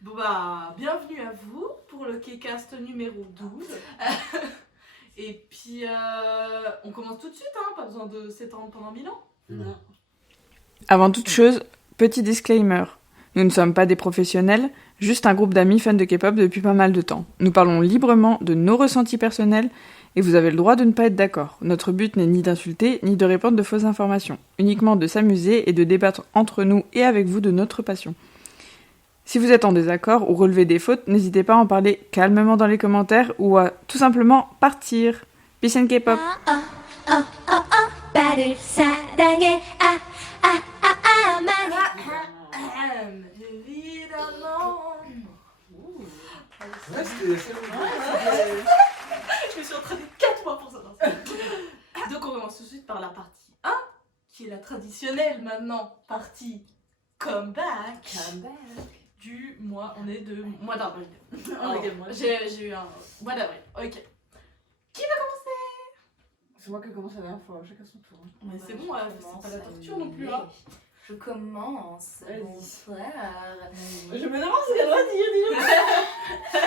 Bon bah, bienvenue à vous pour le K-Cast numéro 12. Et puis, on commence tout de suite, hein, pas besoin de s'étendre pendant 1000 ans. Non. Avant toute chose, petit disclaimer. Nous ne sommes pas des professionnels, juste un groupe d'amis fans de K-pop depuis pas mal de temps. Nous parlons librement de nos ressentis personnels et vous avez le droit de ne pas être d'accord. Notre but n'est ni d'insulter, ni de répandre de fausses informations. Uniquement de s'amuser et de débattre entre nous et avec vous de notre passion. Si vous êtes en désaccord ou relevez des fautes, n'hésitez pas à en parler calmement dans les commentaires ou à tout simplement partir. Peace and K-pop. 나를 사랑해 Évidemment. Ouais, c'était assez long. Je me suis entraînée 4 mois pour ça. Donc on commence tout de suite par la partie 1, qui est la traditionnelle maintenant, partie comeback. Du mois, on est de mois d'avril. Alors, j'ai eu un mois d'avril, ok. Qui va commencer? C'est moi qui commence la dernière fois, chacun son tour. Mais c'est bon, c'est pas la torture non plus. Hein. Je commence. Vas-y. Bonsoir. Je me demande ce qu'elle va dire,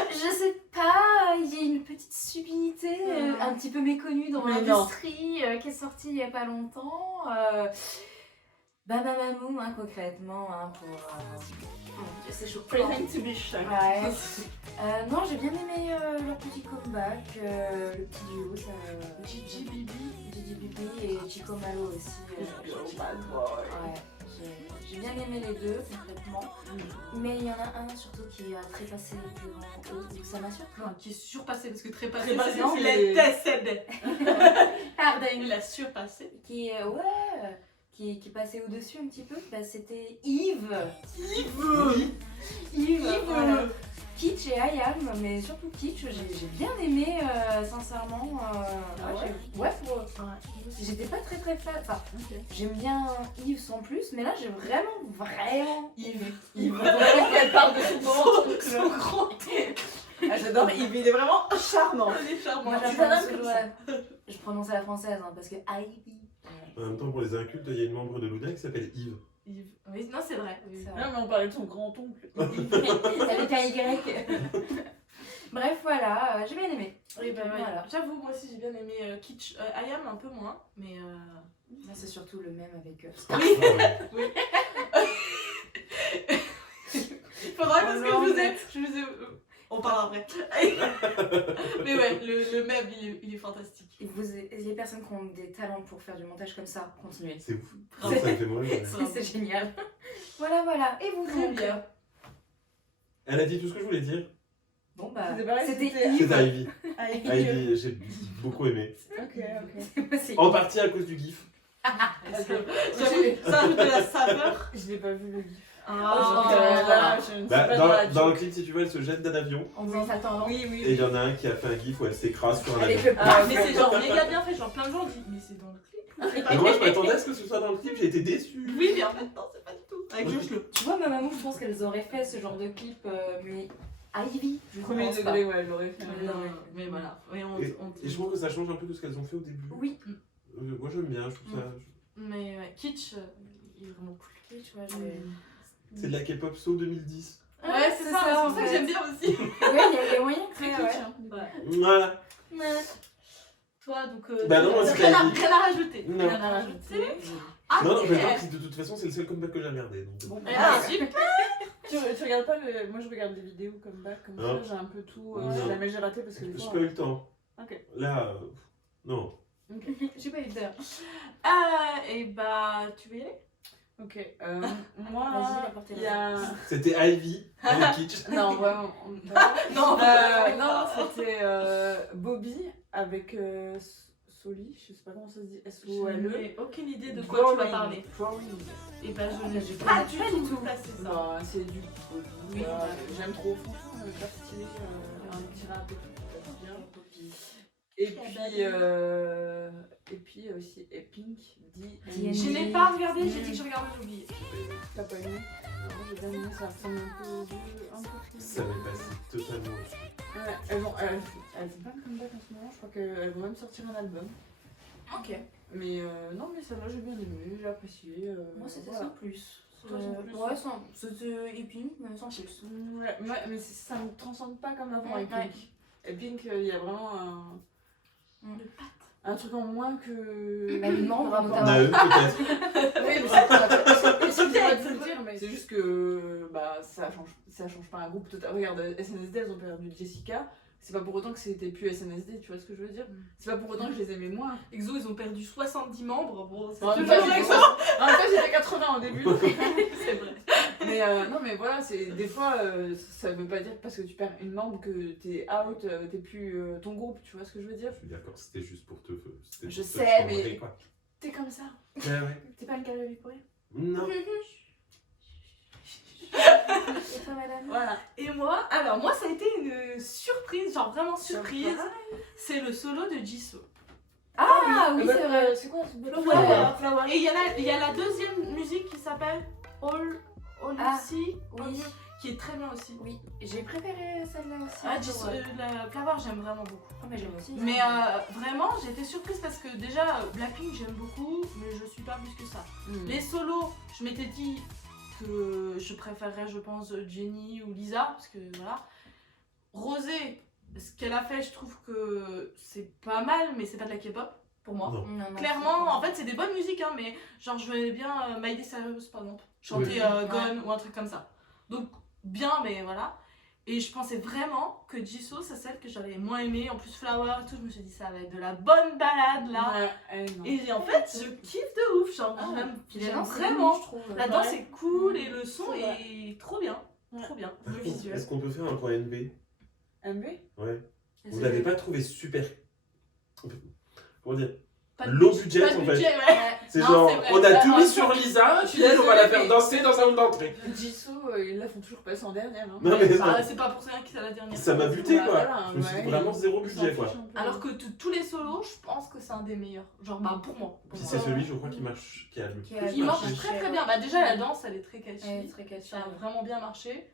Je sais pas, il y a une petite subtilité un petit peu méconnue dans Mais l'industrie qui est sortie il y a pas longtemps. Babamamou, hein, concrètement, hein, pour... c'est chaud. Pretend to be shy. Ouais. Non, j'ai bien aimé leur petit comeback, le petit duo, ça. Gigi Bibi et Chico Malo aussi. Ouais, j'ai bien aimé les deux concrètement, mais il y en a un surtout qui a trépassé devant eux, donc ça m'a surpris. Qui est surpassé parce que trépassé, Trépassé, non, il c'est- est décédé. Pardon. Il l'a surpassé. Qui qui passait au-dessus un petit peu, bah, c'était Yves. Voilà. Kitsch et Ayam, mais surtout Kitsch, j'ai bien aimé, sincèrement. J'étais pas très fan. Enfin, j'aime bien Yves sans plus, mais là j'ai vraiment Yves. Elle parle de Son gros. Ah, j'adore Yves, il est vraiment charmant. Il est charmant. Moi, Tu j'adore t'adaptes ce comme que ça. je prononce à la française, hein, parce que Ivy. En même temps, pour les incultes, il y a une membre de Luna qui s'appelle Yves. Yves. Oui, non, c'est vrai. C'est Non, vrai. mais on parlait de son grand-oncle. Avec un Y. Bref, voilà, j'ai bien aimé. Oui, bah, ouais. Voilà. J'avoue, moi aussi j'ai bien aimé Kitsch. Ayam un peu moins, mais. Là, c'est surtout le même avec. Oui. Il faudra parce que je vous ai. On parlera après. Mais ouais, le mème il est fantastique. Et les personnes qui ont des talents pour faire du montage comme ça, continuez. C'est ouf. Ça me fait mal. Ouais. C'est génial. Voilà. Et vous, Très donc bien. Elle a dit tout ce que je voulais dire. Bon, bah, C'était pareil, c'était c'était Yves. C'est Ivy. Ivy. Ivy, j'ai beaucoup aimé. Ok. C'est En partie à cause du gif. J'avoue, ça ajoute de la saveur. Je l'ai pas vu le gif. Ah, je ne suis Bah, pas dans la dans le clip, si tu veux, elle se jette d'un avion. En faisant ça tendance. Oui. Et il y en a un qui a fait un gif où elle s'écrase sur un Avec avion. le Ah, mais c'est genre méga bien fait, genre plein de gens disent mais c'est dans le clip. Et moi, je m'attendais à ce que ce soit dans le clip, j'ai été déçu. Oui, mais en fait non, c'est pas du tout. Avec Josh le. Tu vois, ma maman, je pense qu'elles auraient fait ce genre de clip, mais Ivy, je ne Premier pense pas. degré, ouais, j'aurais fait. Mais voilà. Oui, Et je trouve que ça change un peu de ce qu'elles ont fait au début. Oui. Moi, j'aime bien, je trouve ça. Mais ouais, Kitsch, il est vraiment cool. Oui, tu vois, je... C'est de la K-pop So 2010. Ouais, c'est ça, c'est pour ça que j'aime bien aussi. Oui, il y a moyen que Très ouais. Kitsch. Ouais. Voilà. Toi, donc. Bah non, moi, c'est rien Ivy. à rajouter. Non. Rien à rajouter. Ah, Non, ok. mais non, de toute façon, c'est le seul comeback que j'ai regardé. Donc... Ah, super. Tu regardes pas le. Moi je regarde des vidéos comme back, comme Non. ça, j'ai un peu tout. Non. Jamais j'ai raté parce que des J'ai fois. pas eu le temps. Ok. Là, non. J'ai pas eu d'heure. Et bah, tu veux y aller? Ok. Moi, Vas-y, apportez-le. il y a. C'était Ivy, avec Kitsch. Non, vraiment. Non, Non, c'était Bobby avec Soli, je sais pas comment ça se dit, Je S-O-L-E. n'ai aucune idée de quoi tu vas parler. Drawing. Et bah, je n'ai j'ai pas pas du du tout tout. placé ça. Bah, c'est du Bobby. Oui, voilà. bah. J'aime trop, franchement, hyper stylé, un petit rap et tout, ça fait bien. Et puis aussi Pink dit. Je n'ai pas regardé, j'ai dit que je regardais, j'ai oublié. T'as pas aimé? Moi j'ai bien aimé, ça ressemble un peu plus. Ça m'est passé totalement au-dessus. Ouais, elles font pas de comeback en ce moment, je crois qu'elles vont même sortir un album. Ok. Mais non, mais ça va, j'ai bien aimé, j'ai apprécié. Moi, c'était voilà. sans plus. Toi, j'aime plus. Ouais, c'était épique, mais sans plus. Ouais, mais ça me transcende pas comme avant avec Ouais. Pink. Et Pink, il y a vraiment Le pâte. un truc en moins que. Bah, le membre, par rapport à- Naël, peut-être. Oui, mais excusez-moi de vous le dire, mais c'est juste que bah, ça change pas un groupe total. Regarde, SNSD, elles ont perdu Jessica. C'est pas pour autant que c'était plus SNSD, tu vois ce que je veux dire? C'est pas pour autant que je les aimais moins. EXO, ils ont perdu 70 membres. Bon, c'est En même toujours temps, EXO. j'étais 80 au début. Donc... C'est vrai. Mais non, mais voilà, c'est des fois, ça veut pas dire que parce que tu perds une membre que t'es out, t'es plus ton groupe, tu vois ce que je veux dire? Je suis d'accord, c'était juste pour te. C'était Je pour te sais, changer, mais- quoi. T'es comme ça. Ouais, ouais. T'es pas une carrière vie pour rien. Non. Et toi, madame? Voilà. Et moi, ça a été une surprise, genre vraiment surprise. C'est le solo de Jisoo. Ah oui, c'est vrai. C'est quoi Flower. Et il y a la deuxième musique qui s'appelle All Ah, Lucy, Oui, qui est très bien aussi. oui. J'ai préféré celle-là aussi. Ah, Jisoo, la Flower, j'aime vraiment beaucoup. Ah, mais j'aime aussi. Mais vraiment, j'ai été surprise parce que déjà, Blackpink, j'aime beaucoup, mais je suis pas plus que ça. Les solos, je m'étais dit que je préférerais, je pense, Jennie ou Lisa, parce que voilà. Rosé, ce qu'elle a fait, je trouve que c'est pas mal, mais c'est pas de la K-pop pour moi. Non. Non, non, Clairement, en fait, c'est des bonnes musiques, hein, mais genre, je voulais bien Miley Cyrus, par exemple, chanter Oui. Gone ou un truc comme ça. Donc, bien, mais voilà. Et je pensais vraiment que Jisoo, c'est celle que j'avais moins aimée. En plus, Flower et tout, je me suis dit, ça va être de la bonne balade là. Non. Et en fait, je kiffe de ouf. Genre, Ah, j'aime vraiment. je trouve. La danse Ouais. est cool et le son C'est est trop bien. Ouais. Trop bien. Par Le contre, visuel. est-ce qu'on peut faire un point NB? MB? Ouais. Vous l'avez pas trouvé super. Comment dire? Pas de Low budget, budget, pas de en fait. budget, ouais. C'est Non, genre, c'est vrai. on a tout Ah, mis ah, sur Lisa, je suis puis elle, on va la désolée, faire mais- danser dans un hall d'entrée. Jisoo, ils la font toujours passer en dernière. Hein. Non, mais Ah, c'est pas pour ça que c'est la dernière. ça m'a buté, quoi. Voilà, Je me suis dit ouais, vraiment zéro ils budget, s'en quoi. fichent un peu. Alors que tous les solos, je pense que c'est un des meilleurs. Genre, bah, pour moi. Puis c'est celui, je crois, qui marche, qui a le Qui a- plus Il marche marché. très très bien. Bah, déjà, la danse, elle est très catchy. Elle est très catchy. Ça a vraiment bien marché.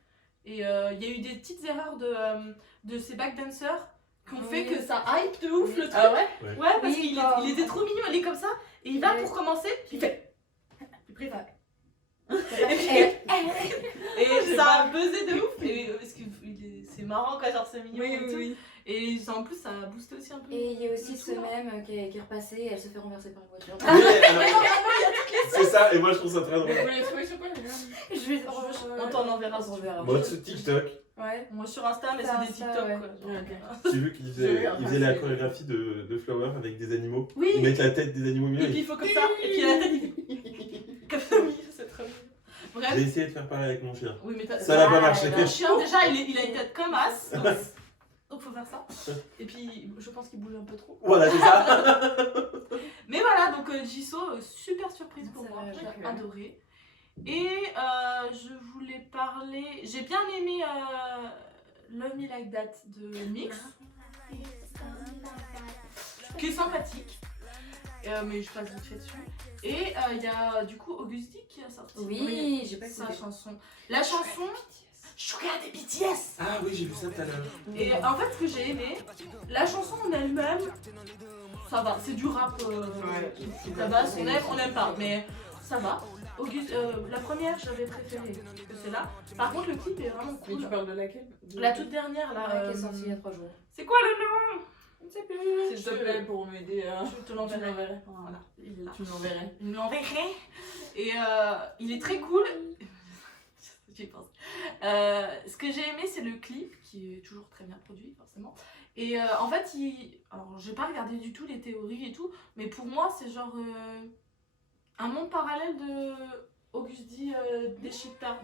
Et il y a eu des petites erreurs de ces backdancers qui ont fait Oui. que ça hype de ouf Oui. le truc. Ah ouais? Ouais, parce Oui, qu'il comme- il était trop mignon, il est comme ça. Et il va Ouais. pour commencer, il fait. Il préfère. Et- Et ça a buzzé de ouf. Et, parce que c'est marrant quoi, genre c'est mignon Oui, et oui, tout. oui. Et en plus, ça a boosté aussi un peu. Et il y a aussi le ce tout, hein. même qui est repassé et elle se fait renverser par une voiture. Oui, alors, c'est ça, et moi je trouve ça très drôle. Vous l'avez trouvé sur quoi les gars? Je vais On t'en enverra si tu veux. Moi sur TikTok, Ouais. Moi sur Insta, mais Sur c'est des Insta, TikTok ouais. quoi. Ouais, ok. j'ai vu qu'il J'ai faisait, vu, il faisait la c'est- chorégraphie de Flower avec des animaux. Oui. Ils mettent la tête des animaux Et mieux. puis il faut comme ça. Et puis la tête, il comme ça, oui, c'est très mignon. J'ai Bref. essayé de faire pareil avec mon chien. Oui, mais Ça n'a pas Ah, marché. Mon chien, déjà, il a une tête comme as. Donc faut faire ça. Et puis, je pense qu'il bouge un peu trop. Voilà, c'est ça. Mais voilà, donc Jisoo, super surprise pour C'est moi. vrai, J'ai d'accord. adoré. Et je voulais parler. J'ai bien aimé Love Me Like That de Mix, qui est sympathique. Mais je passe vite fait dessus. Et il y a du coup Augusty qui a sorti Oui, j'ai pas sa écouté. chanson. La chanson Sugar des BTS. Ah oui, j'ai vu ça tout à l'heure. Et en fait, ce que j'ai aimé, la chanson en elle-même, ça va, c'est du rap. Ça va, on n'aime pas, mais ça va. La première, j'avais préféré que celle-là. Par contre, le clip est vraiment Mais cool. tu parles de laquelle? La toute dernière, là. Ouais, qui est sortie il y a 3 jours. C'est quoi le nom? Je ne sais plus. S'il te plaît, pour m'aider à... Je te Tu l'enverrai. l'enverrais. Voilà, il est là. Tu l'enverrais. Il me l'enverrait. Et il est très cool. J'y pense. Ce que j'ai aimé, c'est le clip, qui est toujours très bien produit, forcément. Et en fait, alors j'ai pas regardé du tout les théories et tout, mais pour moi, c'est genre un monde parallèle de Augusti Deschita.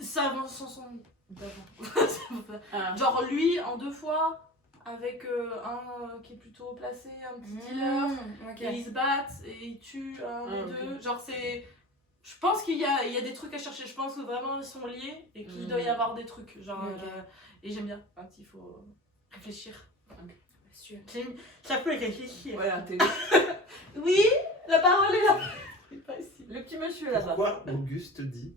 Ça avance son son d'avant. Ah. Genre lui en 2 fois, avec un qui est plutôt placé, un petit dealer. Ok. Et ils se battent et ils tuent un Ah, des ok. deux. Genre c'est. Je pense qu'il y a des trucs à chercher. Je pense que vraiment ils sont liés et qu'il doit y avoir des trucs. Genre, Ok. et j'aime bien quand il faut réfléchir. Sûr. Ça peut réfléchir. Ouais, un télé. Oui, la parole est là. C'est pas ici. Le petit monsieur là-bas. Pourquoi Auguste dit?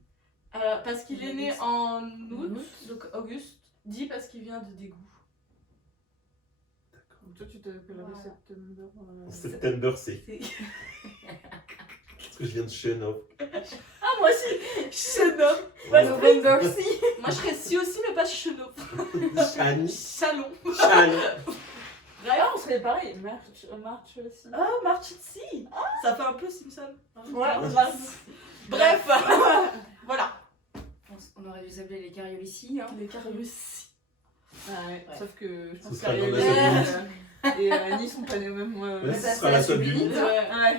Parce qu'il est né en août, donc Auguste dit parce qu'il vient de Dégoût. Toi, tu t'appellerais Voilà. September. September, c'est. C'est- Parce que que je viens de Chenov. Ah, moi aussi, Chenot. November Sea. Moi, je serais si aussi, mais pas Chenot. Chani. Salon. Chani. Bref. Ah, on serait pareil, March aussi. Ah, Marchitsi. Ça fait un peu Simpson. Ouais, Bref. Voilà. On aurait dû s'appeler les Cariolici. Hein. Les Cariolus. Ouais, sauf que je pense Ce sera que dans la et Annie sont pas nés au même. Ouais, ça, ce sera c'est la la Subunit. Subunit. Ouais.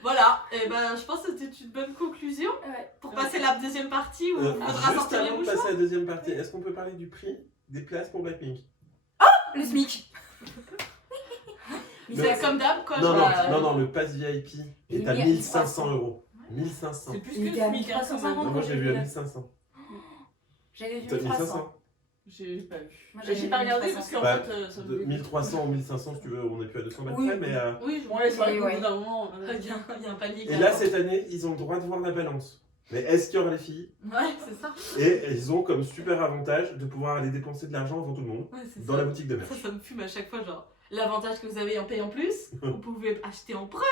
Voilà. Et ben, je pense que c'était une bonne conclusion. Ouais. Pour passer la deuxième partie où il faudra Juste sortir les avant de mouchoirs. passer à la deuxième partie, est-ce qu'on peut parler du prix des places pour Blackpink? Le SMIC. Mais c'est comme d'hab, quoi. Non, genre, non, le pass VIP Il est à est mis à 1500 €. 1500. C'est plus Il que était à le SMIC, hein, 1350. quand même. Non, moi j'ai vu à 1500. J'avais vu T'as 1300. 1500? J'ai pas vu. Moi, J'ai j'avais pas vu regardé 1300. parce qu'en Bah, fait, ça me De dégoûte. 1300 ou 1500 si tu veux, on est plus à 200 balles Oui. près, mais... Oui, je Ouais, c'est vrai Oui, qu'au ouais. bout d'un moment. Il y a un panier. Et là, cette année, ils ont le droit de voir la balance. Mais est-ce qu'il y aura les filles? Ouais, c'est ça. Et ils ont comme super avantage de pouvoir aller dépenser de l'argent avant tout le monde Ouais, c'est dans ça. la boutique de merch. Ça me fume à chaque fois, genre. L'avantage que vous avez en payant plus, vous pouvez acheter en premier.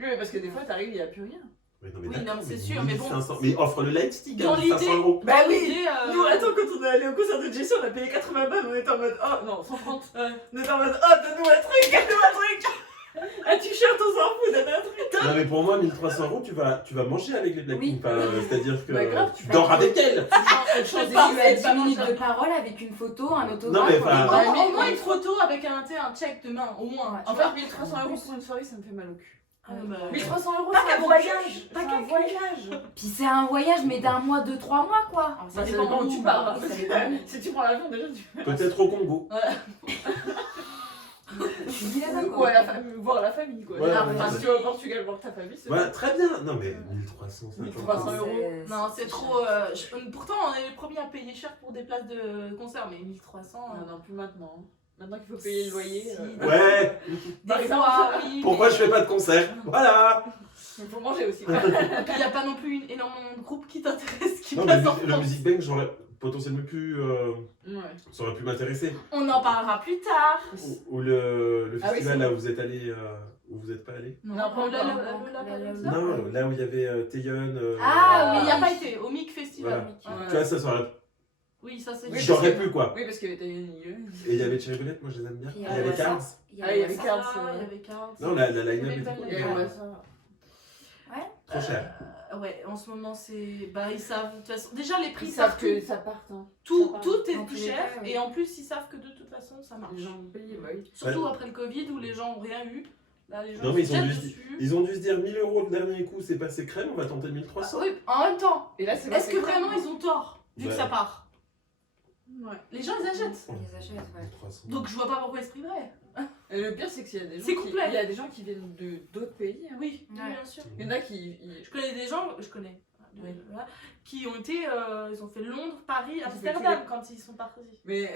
Oui, parce que des fois, t'arrives, il n'y a plus rien. Oui, Oui, d'accord, non, mais c'est sûr, mais bon. 1500. Mais offre le lightstick Dans à 500 l'idée- €. Bah oui. l'idée, Nous, attends, quand on est allé au concert de Jessie, on a payé 80 balles, on était en mode oh non, 130. On était en mode oh, donne-nous un truc, donne-nous un truc. Un t-shirt, on s'en fout, donne un truc. Non mais pour moi 1300 €, tu vas manger avec les Blackpink. Oui. Enfin, c'est-à-dire que Bah, grave, tu dors avec elles. Je Je tu parle, as c'est pas 10 minutes bon, de parole avec une photo, un autographe. Non, mais on enfin- est Ouais, pas- mais- Au moins une photo avec un check de main, au moins. Ouais. En fait, 1300 € pour une soirée, ça me fait mal au cul. Ah, bah, 1300 €, Pas c'est un qu'à voyage. Pas C'est qu'à un voyage. Puis c'est un voyage, mais d'un mois, 2-3 mois, quoi. Alors, Ça dépend où tu pars. Oui, ça dépend. Si tu prends l'avion, déjà, tu Peut-être au Congo. Je suis dit là-bas, Ou quoi. à la famille, voir la famille, quoi. Ouais, Enfin, ouais, si tu vas au Portugal voir ta famille, c'est Voilà, très bien. Non mais 1350 1300 €. €. Non, c'est trop. Pourtant, on est les premiers à payer cher pour des places de concert, mais 1300. Non, plus maintenant. Maintenant qu'il faut payer le loyer. Si. Ouais. Des Par fois, exemple, oui. Pourquoi mais- je fais pas de concert? Voilà. Il faut manger aussi. Et puis, il n'y a pas non plus énormément de groupes qui t'intéressent, qui Non mais passent en le France. Music Bank, j'aurais potentiellement pu... Ouais. ça aurait pu m'intéresser. On en parlera plus tard. Ou le Ah oui, festival c'est là vrai. où vous êtes allé, où vous êtes pas allé? Non, pas encore. Non, là où il y avait Taeyeon. Ah, mais il n'y a pas été, au MIC Festival. Voilà. Ouais. Tu vois, ça aurait... Oui, ça c'est Oui, J'aurais pu quoi. Oui, parce qu'il y avait une. Et il y avait Cherry Bullet, moi je les aime bien. Puis, Il y avait ouais, ça. Cards. Il y Ah, il y avait avait ça. Cards. Il y avait Cards. Non, la line-up Il y avait était pas cool. de- Il y avait ça. Trop cher. Ouais, en ce moment c'est. Bah, ils savent. De toute façon, déjà les prix Ils savent partout. que ça parte. Hein. Tout, ça part. tout est Dans plus tous les cher cas, oui. et en plus ils savent que de toute façon ça marche. Les gens payent, bah oui. Surtout après le Covid où les gens ont rien eu. Là, les gens Non, mais se ils ont jettent dû- dessus. Ils ont dû se dire 1000 € le dernier coup, c'est passé crème, on va tenter 1300. Oui, en même temps, Et là, c'est est-ce que vraiment ils ont tort vu que Ouais. ça part? Ouais. Les gens ils achètent. Ils les achètent, ouais. 1300. Donc je vois pas pourquoi ils se priveraient. Et le pire, c'est qu'il y a des gens. C'est qui- complet. Il y a des gens qui viennent d'autres pays. Hein. Oui, Ouais. bien sûr. Il y en a qui. Je connais des gens, Oui. voilà, qui ont été, ils ont fait Londres, Paris, Ils ont fait Amsterdam tous quand ils sont partis. Mais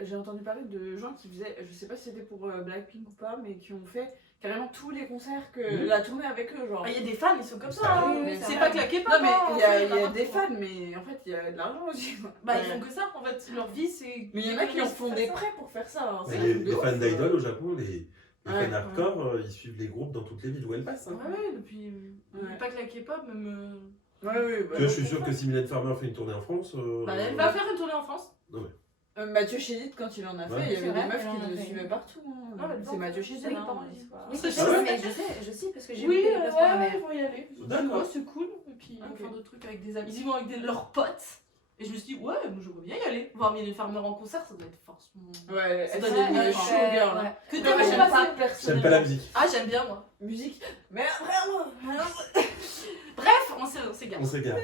j'ai entendu parler de gens qui faisaient, je sais pas si c'était pour Blackpink ou pas, mais qui ont fait carrément tous les concerts, Mhm. la tournée avec eux, genre. Ah, il y a des fans, ils sont comme ça. Ah, hein. oui, C'est ça pas va. que la K-pop. Non mais hein, il y c'est a n'importe des quoi. fans, mais en fait il y a de l'argent aussi. Bah, Ouais. ils font que ça, en fait, leur vie c'est. Mais il y en a qui en font des prêts. prêts pour faire ça. Hein. Mais C'est les un truc de fans ouf. d'Idol au Japon, les Ouais. fans hardcore, ils suivent les groupes dans toutes les villes où elles passent. Hein. Ouais, ouais, depuis. Ouais. Pas que la K-pop, même. Ouais, ouais, bah, Que je suis sûr que si Mylène Farmer fait une tournée en France. Bah, elle va faire une tournée en France. Mathieu Chédid, quand il en a fait, Ouais. il y C'est avait vrai, des meufs elle en qui a le fait. suivaient partout. Hein. Ah, mais C'est bon, Mathieu c'est Chédid, vrai, hein, pardon. c'est pas- Oui, C'est je vrai. sais, mais je sais parce que j'ai Oui, vu les places pour la ouais, mer. ils vont y aller. D'accord. Ouais, c'est cool. Et puis, ils vont Ok. faire d'autres trucs avec des amis. Ils vont avec leurs potes. Et je me suis dit, ouais, moi je veux bien y aller. Voir Mylène Farmer en concert, ça doit être forcément. Ouais, Ça elle doit c'est être une ouais, showgirl. ouais. Hein. Que Non, t'aimes mais pas j'aime pas passer. J'aime personnellement. pas la musique. Ah, j'aime bien moi. Musique. Mais vraiment. Bref, on s'égare. On s'égare.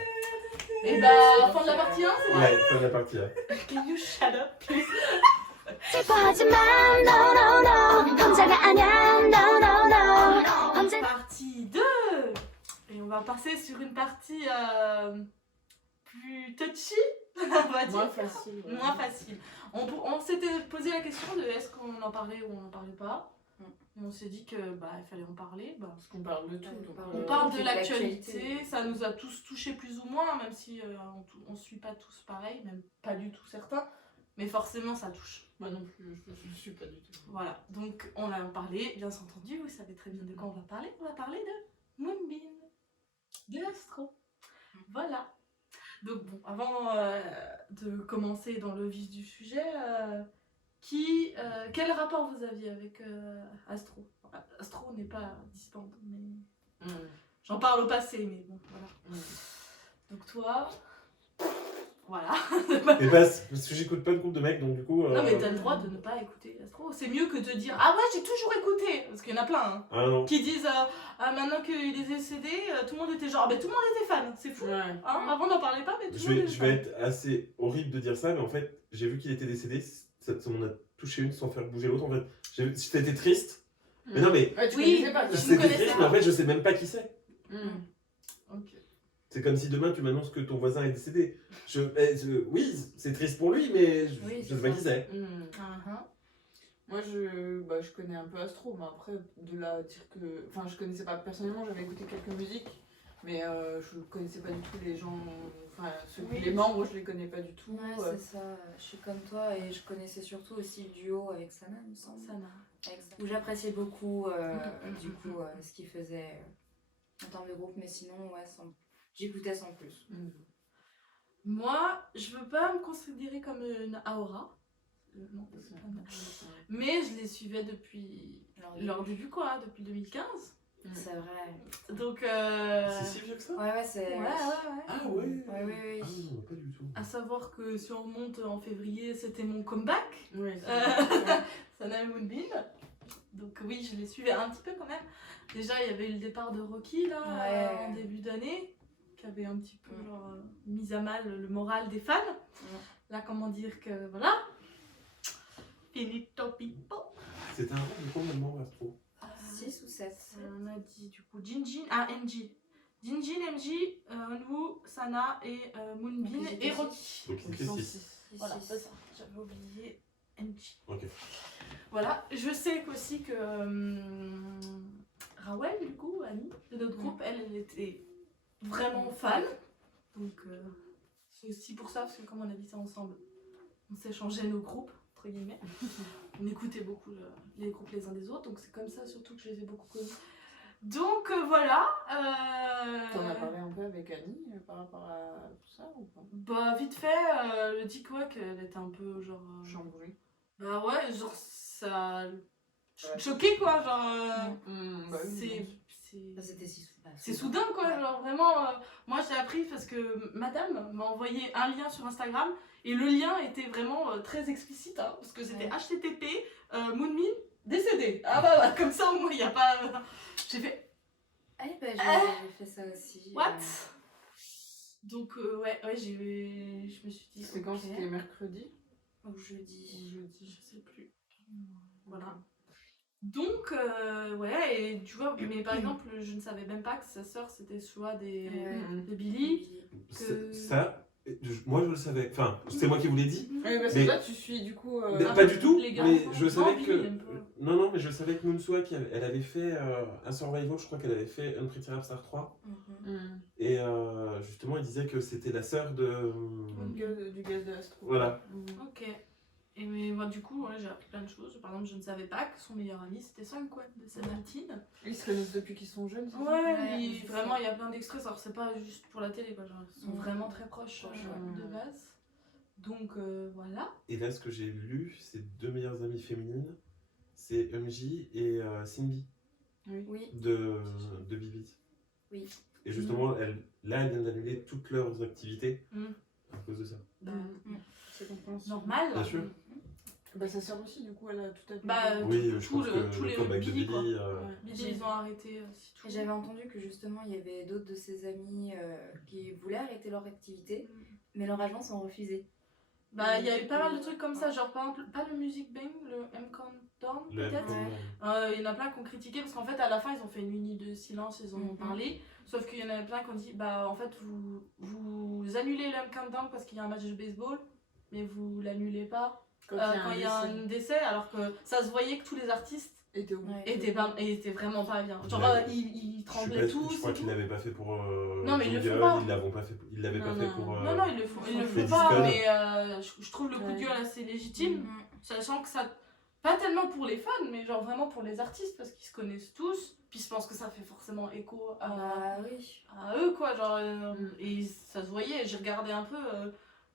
Et bah, fin de la partie 1, c'est bon. Ouais, fin de la partie. Hein. Can you shut up, please? 하지만 no no no 혼자가 아니야 no no no 언제 Partie 2. Et on va passer sur une partie plus touchy, on va dire. Moins facile. ouais. Moins facile. On s'était posé la question de est-ce qu'on en parlait ou on n'en parlait pas. Et on s'est dit que bah il fallait en parler. Bah, Parce qu'on parle de tout. donc, on Euh, parle de de l'actualité, l'actualité. ça nous a tous touchés plus ou moins, même si on ne suit pas tous pareil, même pas du tout certains. Mais forcément ça touche. Moi non plus, je suis pas du tout. Voilà, donc on a parlé, bien entendu, vous savez très bien de quoi on va parler. On va parler de Moonbin de Astro. Voilà. Donc bon, avant de commencer dans le vif du sujet, quel rapport vous aviez avec Astro? Astro n'est pas disband, mais j'en parle au passé, mais bon, voilà. Donc toi, voilà. Et parce que j'écoute pas de groupe de mecs, donc du coup. Non mais t'as le droit de ne pas écouter Astro. C'est mieux que de dire ah ouais j'ai toujours écouté, parce qu'il y en a plein hein, Ah non. qui disent ah maintenant qu'il est décédé, tout le monde était genre tout le monde était fan, c'est fou. Ouais. Hein, avant on n'en parlait pas mais tout le monde était Je vais fan. être assez horrible de dire ça, mais en fait, j'ai vu qu'il était décédé, ça m'en a touché une sans faire bouger l'autre. En fait, c'était triste. Mais non, mais Ouais, tu Oui, connaissais pas. je c'était connaissais triste, pas. mais en fait, je sais même pas qui c'est. Ok. C'est comme si demain tu m'annonces que ton voisin est décédé. Oui, c'est triste pour lui, mais je Oui, sais c'est pas ça. qui c'est. Moi, je connais un peu Astro, mais après, de là à dire que. Enfin, je connaissais pas personnellement, j'avais écouté quelques musiques, mais je connaissais pas du tout les gens. Enfin, Oui. les membres, je les connais pas du tout. Ouais, c'est ça. Je suis comme toi et je connaissais surtout aussi le duo avec Sana, il me semble. Où j'appréciais beaucoup du coup ce qu'ils faisaient en termes de groupe, mais sinon, ouais, j'écoutais sans plus. Moi, je veux pas me considérer comme une Aura. Non, c'est pas mal. Mais je les suivais depuis leur début quoi, depuis 2015. C'est vrai. Donc C'est si vieux que ça? Ouais, c'est. ouais. Ah ouais. Ouais, Ah oui. non, pas du tout. À savoir que si on remonte en février, c'était mon comeback. Oui, Sana et Moonbin. Donc oui, je les suivais un petit peu quand même. Déjà, il y avait eu le départ de Rocky là, Ouais. en début d'année, qui avait un petit peu genre, mis à mal le moral des fans. Là, comment dire que voilà. Finito pipo. C'était un groupe de combien de membres, Astro? 6 ou 7. On a dit du coup Jinjin, MJ. Jinjin, MJ, Onwoo, Sana et Moonbin Donc, ils étaient et Rocky. Donc il Ils fait sont 6. six. Voilà, c'est ça. J'avais oublié MJ. Ok. Voilà, je sais qu'aussi que Rawel, du coup, Annie, de notre groupe, elle était vraiment fan. Donc c'est aussi pour ça, parce que comme on habitait ensemble, on s'échangeait nos groupes, entre guillemets. On écoutait beaucoup les groupes les uns des autres, donc c'est comme ça surtout que je les ai beaucoup connus. Donc voilà. T'en as parlé un peu avec Annie par rapport à tout ça ou pas? Bah vite fait, le dit quoi qu'elle était un peu genre... Chamboulé. Bah ouais, genre ça... Ouais. Choqué quoi, genre... Bah oui, C'était 6 ou 7. C'est soudain quoi, genre vraiment, moi j'ai appris parce que madame m'a envoyé un lien sur Instagram et le lien était vraiment très explicite, hein, parce que c'était Ouais. HTTP, Moonbin, décédé. Ah bah ouais, comme ça au moins il n'y a pas... J'ai fait, Ah, bah, j'ai fait ça aussi. what? Donc ouais, je me suis dit... C'était quand? ok. C'était mercredi? Ou jeudi, Jeudi. je sais plus. Voilà. Donc, ouais, et tu vois, mais par exemple, je ne savais même pas que sa sœur c'était soit des Billy. Que- Moi je le savais. Enfin, c'est moi qui vous l'ai dit. Oui, parce que Mais- toi, tu suis du coup. Mais Ah, pas du tout, les gars, mais non. je Non, savais Billy, que. il aime pas. Non, mais je savais que Moonsua, elle avait fait un survival, je crois qu'elle avait fait Unpretty Rap Star 3. Et justement, il disait que c'était la sœur de. Du gaz de Astro. Voilà. Ok. Et mais moi, du coup, ouais, j'ai appris plein de choses. Par exemple, je ne savais pas que son meilleur ami c'était Sanquan de Sanatine. Ils se connaissent depuis qu'ils sont jeunes, c'est ça? Ouais, Ouais, c'est vraiment, ça. il y a plein d'extraits. Alors, c'est pas juste pour la télé, quoi. Genre, ils sont vraiment très proches de base. Donc, voilà. Et là, ce que j'ai lu, ses deux meilleures amies féminines, c'est MJ et Cindy Oui. de Bibit. Oui. Et justement, elle vient d'annuler toutes leurs activités Mm. à cause de ça. Bah, C'est compréhensible. normal. Bien sûr. Bah, sa sœur aussi, du coup, elle a tout à fait. Bah, Oui, tout- je tout pense le- que tous le les comeback de Billy, quoi. Billy. Billy, ils ont arrêté aussi tout. Et j'avais entendu que justement il y avait d'autres de ses amis qui voulaient arrêter leur activité, mais leurs agences ont refusé. Bah, il y a eu pas mal de trucs comme ça, genre par exemple, pas le Music Bang, le M-Countdown Le peut-être. M-Countdown. Il y en a plein qui ont critiqué parce qu'en fait, à la fin, ils ont fait une minute de silence, ils en ont parlé. Sauf qu'il y en a plein qui ont dit, bah en fait, vous annulez le M-Countdown parce qu'il y a un match de baseball, mais vous l'annulez pas quand il y a un décès, alors que ça se voyait que tous les artistes était au bout. Ouais. étaient vraiment pas bien. Genre, Ouais. ils Je tremblaient tous. je crois et qu'ils tout. l'avaient pas fait pour. Non, mais ils le Jingle, font pas. Ils l'avaient pas fait Non, pour. Non, ils le font les pas, discoles. mais je trouve le coup de Ouais. gueule assez légitime, sachant que ça Pas tellement pour les fans, mais genre vraiment pour les artistes, parce qu'ils se connaissent tous. Puis je pense que ça fait forcément écho Oui. à eux, quoi. Genre, et ça se voyait, j'ai regardé un peu,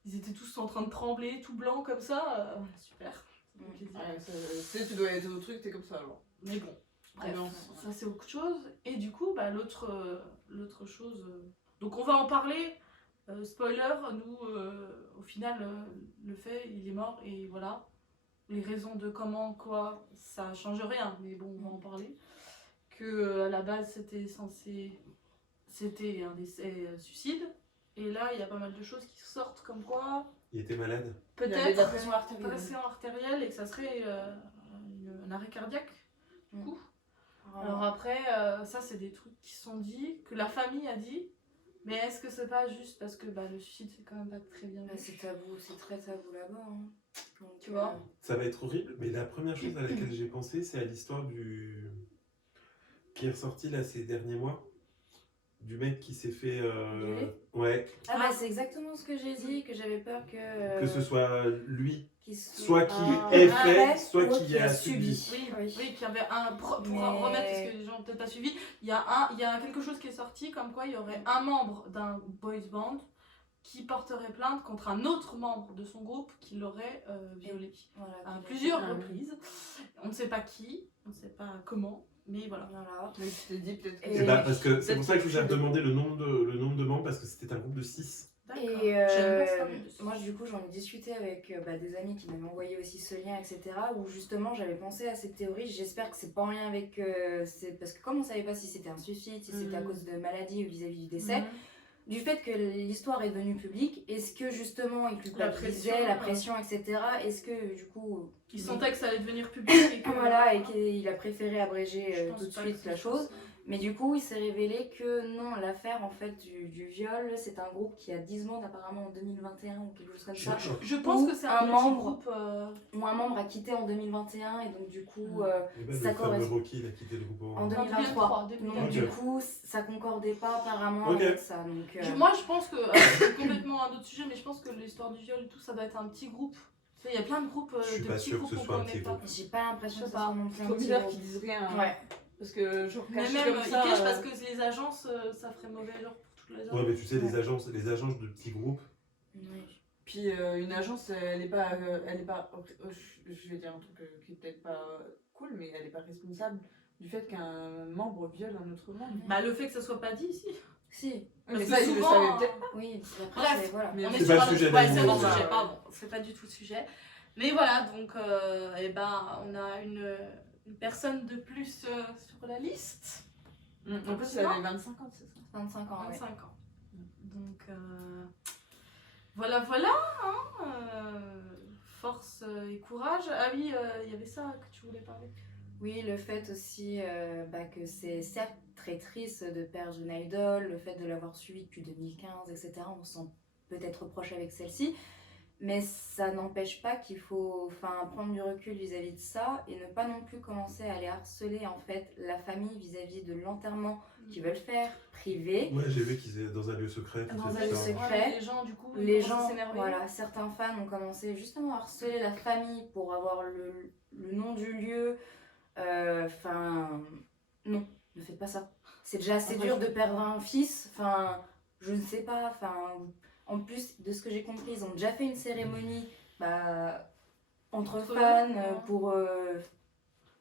ils étaient tous en train de trembler, tout blanc comme ça. Super. Ça fait plaisir. Ouais, tu dois être au truc, t'es comme ça alors. Mais bon, bref, Ambiance. ça c'est autre chose. Et du coup, bah, l'autre chose. Donc on va en parler. Spoiler, nous, au final, le fait, il est mort et voilà. Les raisons de comment, quoi, ça change rien, mais bon, on va en parler. Que à la base, c'était un décès suicide. Et là, il y a pas mal de choses qui sortent comme quoi. Il était malade. Il avait de la Peut-être pression artérielle. pression artérielle et que ça serait un arrêt cardiaque, du coup. Voilà. Alors après, ça c'est des trucs qui sont dits, que la famille a dit, mais est-ce que c'est pas juste parce que le suicide c'est quand même pas très bien vu. C'est tabou, c'est très tabou là-bas. Hein. Donc, Tu vois. Ça va être horrible, mais la première chose à laquelle j'ai pensé, c'est à l'histoire qui est ressorti là ces derniers mois. Du mec qui s'est fait. Violer Ouais, Ah bah c'est exactement ce que j'ai dit, que j'avais peur que ce soit lui, qu'il se- soit qui Ah. ait Ah, fait, ouais, soit ou qui a subi. Oui, Oui. oui, qu'il y avait pour Mais- remettre, parce que les gens ont peut-être pas suivi, il y a quelque chose qui est sorti comme quoi il y aurait un membre d'un boys band qui porterait plainte contre un autre membre de son groupe qui l'aurait violé Voilà, à qu'il a- plusieurs Ah oui. reprises. On ne sait pas qui, on ne sait pas comment, mais voilà. Voilà. Mais tu t'es dit peut-être que. Et- Et bah, parce que c'est peut-être pour ça que je vous ai quelque chose de- demandé le nombre de membres, parce que c'était un groupe de 6. D'accord. Et J'aime pas ça, mais- moi du coup j'en ai discuté avec des amis qui m'avaient envoyé aussi ce lien, etc. Où justement j'avais pensé à cette théorie. J'espère que c'est pas en lien avec... parce que comme on savait pas si c'était un suicide, si c'était à cause de maladie ou vis-à-vis du décès, Mhm. du fait que l'histoire est devenue publique, est-ce que justement il La culpabilisait, pression, la pression, etc. Est-ce que du coup... Qui sentait que ça allait devenir public et que Voilà, et qu'il a préféré abréger Je pense tout de pas suite que la ce chose. soit ça. Mais du coup, il s'est révélé que non, l'affaire en fait du viol, c'est un groupe qui a 10 membres apparemment en 2021 ou quelque chose comme ça. Je pense Ou que c'est un un petit membre. groupe. Ou un membre a quitté en 2021 et donc du coup, Et bah, Ça le fameux correspond. Rocky, il a quitté le groupe en 2023. début Donc 2023. du coup, ça concordait pas apparemment Ok. avec ça. Donc, Moi, je pense que c'est complètement un autre sujet, mais je pense que l'histoire du viol et tout, ça doit être un petit groupe. Tu sais, il y a plein de groupes, Je suis de pas petits sûr que groupes ce qu'on soit un connaît petit pas. groupe. j'ai pas l'impression Je que sais ça soit pas. non plus C'est un trop petit bizarre groupe. qu'ils disent rien. hein. Ouais. Parce que genre Mais caché même, comme ils ça. cachent parce que les agences, ça ferait mauvais genre pour toutes les agences. Ouais, mais tu sais, Ouais. les agences de petits groupes, Oui. Puis une agence, elle est pas, je vais dire un truc qui est peut-être pas cool, mais elle est pas responsable du fait qu'un membre viole un autre membre. Bah, le fait que ça soit pas dit ici. Si, Mais Parce ça, que ils le souvent, savaient peut-être pas. oui. Après, Bref. c'est- voilà. Mais On c'est est pas sur le un sujet autre- ouais, c'est d'animaux, un autre ça. sujet, pardon. C'est pas du tout le sujet. Mais voilà, donc, on a une personne de plus sur la liste. En plus, elle avait 25 ans, c'est ça. 25 ans, ouais. 25 ans. Donc, voilà, hein, force et courage. Ah oui, il y avait ça que tu voulais parler. Oui, le fait aussi que c'est certes très triste de perdre une idole, le fait de l'avoir suivie depuis 2015, etc. On se sent peut-être proche avec celle-ci, mais ça n'empêche pas qu'il faut prendre du recul vis-à-vis de ça et ne pas non plus commencer à aller harceler en fait la famille vis-à-vis de l'enterrement qu'ils veulent faire privé. ouais, j'ai vu qu'ils étaient dans un lieu secret. Dans tout un lieu ça. secret. Ouais, les gens, du coup, Les ils commencent à gens, s'énerver. voilà, certains fans ont commencé justement à harceler la famille pour avoir le nom du lieu. Non, ne faites pas ça. C'est déjà assez dur de perdre un fils. Je ne sais pas. En plus de ce que j'ai compris, ils ont déjà fait une cérémonie entre Entre fans eux, ouais. pour.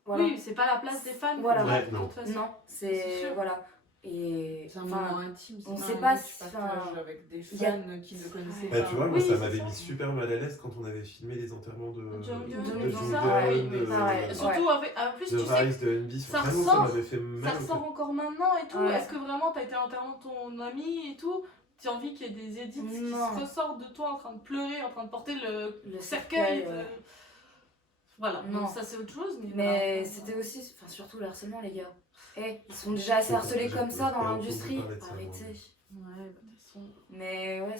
Voilà. Oui, c'est pas la place des fans. Voilà. Ouais, de non. toute façon. Non, C'est c'est. sûr. Voilà. Et. C'est un moment intime. on c'est sait un pas moment que si- tu partages avec des y a- fans qui ne connaissaient Bah, pas. tu vois, moi Oui, ça c'est m'avait ça. mis super mal à l'aise quand on avait filmé les enterrements de Jungkook, de tout Jungkook, ça, oui, de, pareil. Et surtout, en plus, de tu sais, Rise, de NB. ça Vraiment, ça ressort- m'avait fait mal. ça au ressort encore maintenant et tout. Ouais. Est-ce que vraiment t'as été à l'enterrement de ton ami et tout? Tu as envie qu'il y ait des edits qui Non. se ressortent de toi en train de pleurer, en train de porter le Le cercueil. cercueil, ouais. Voilà, Non. donc ça c'est autre chose. Mais voilà. c'était aussi, surtout le harcèlement, les gars. Ils sont déjà assez harcelés comme ça dans l'industrie. J'ai pas entendu parler de ça, Arrêtez. Ouais, de toute façon. Mais ouais,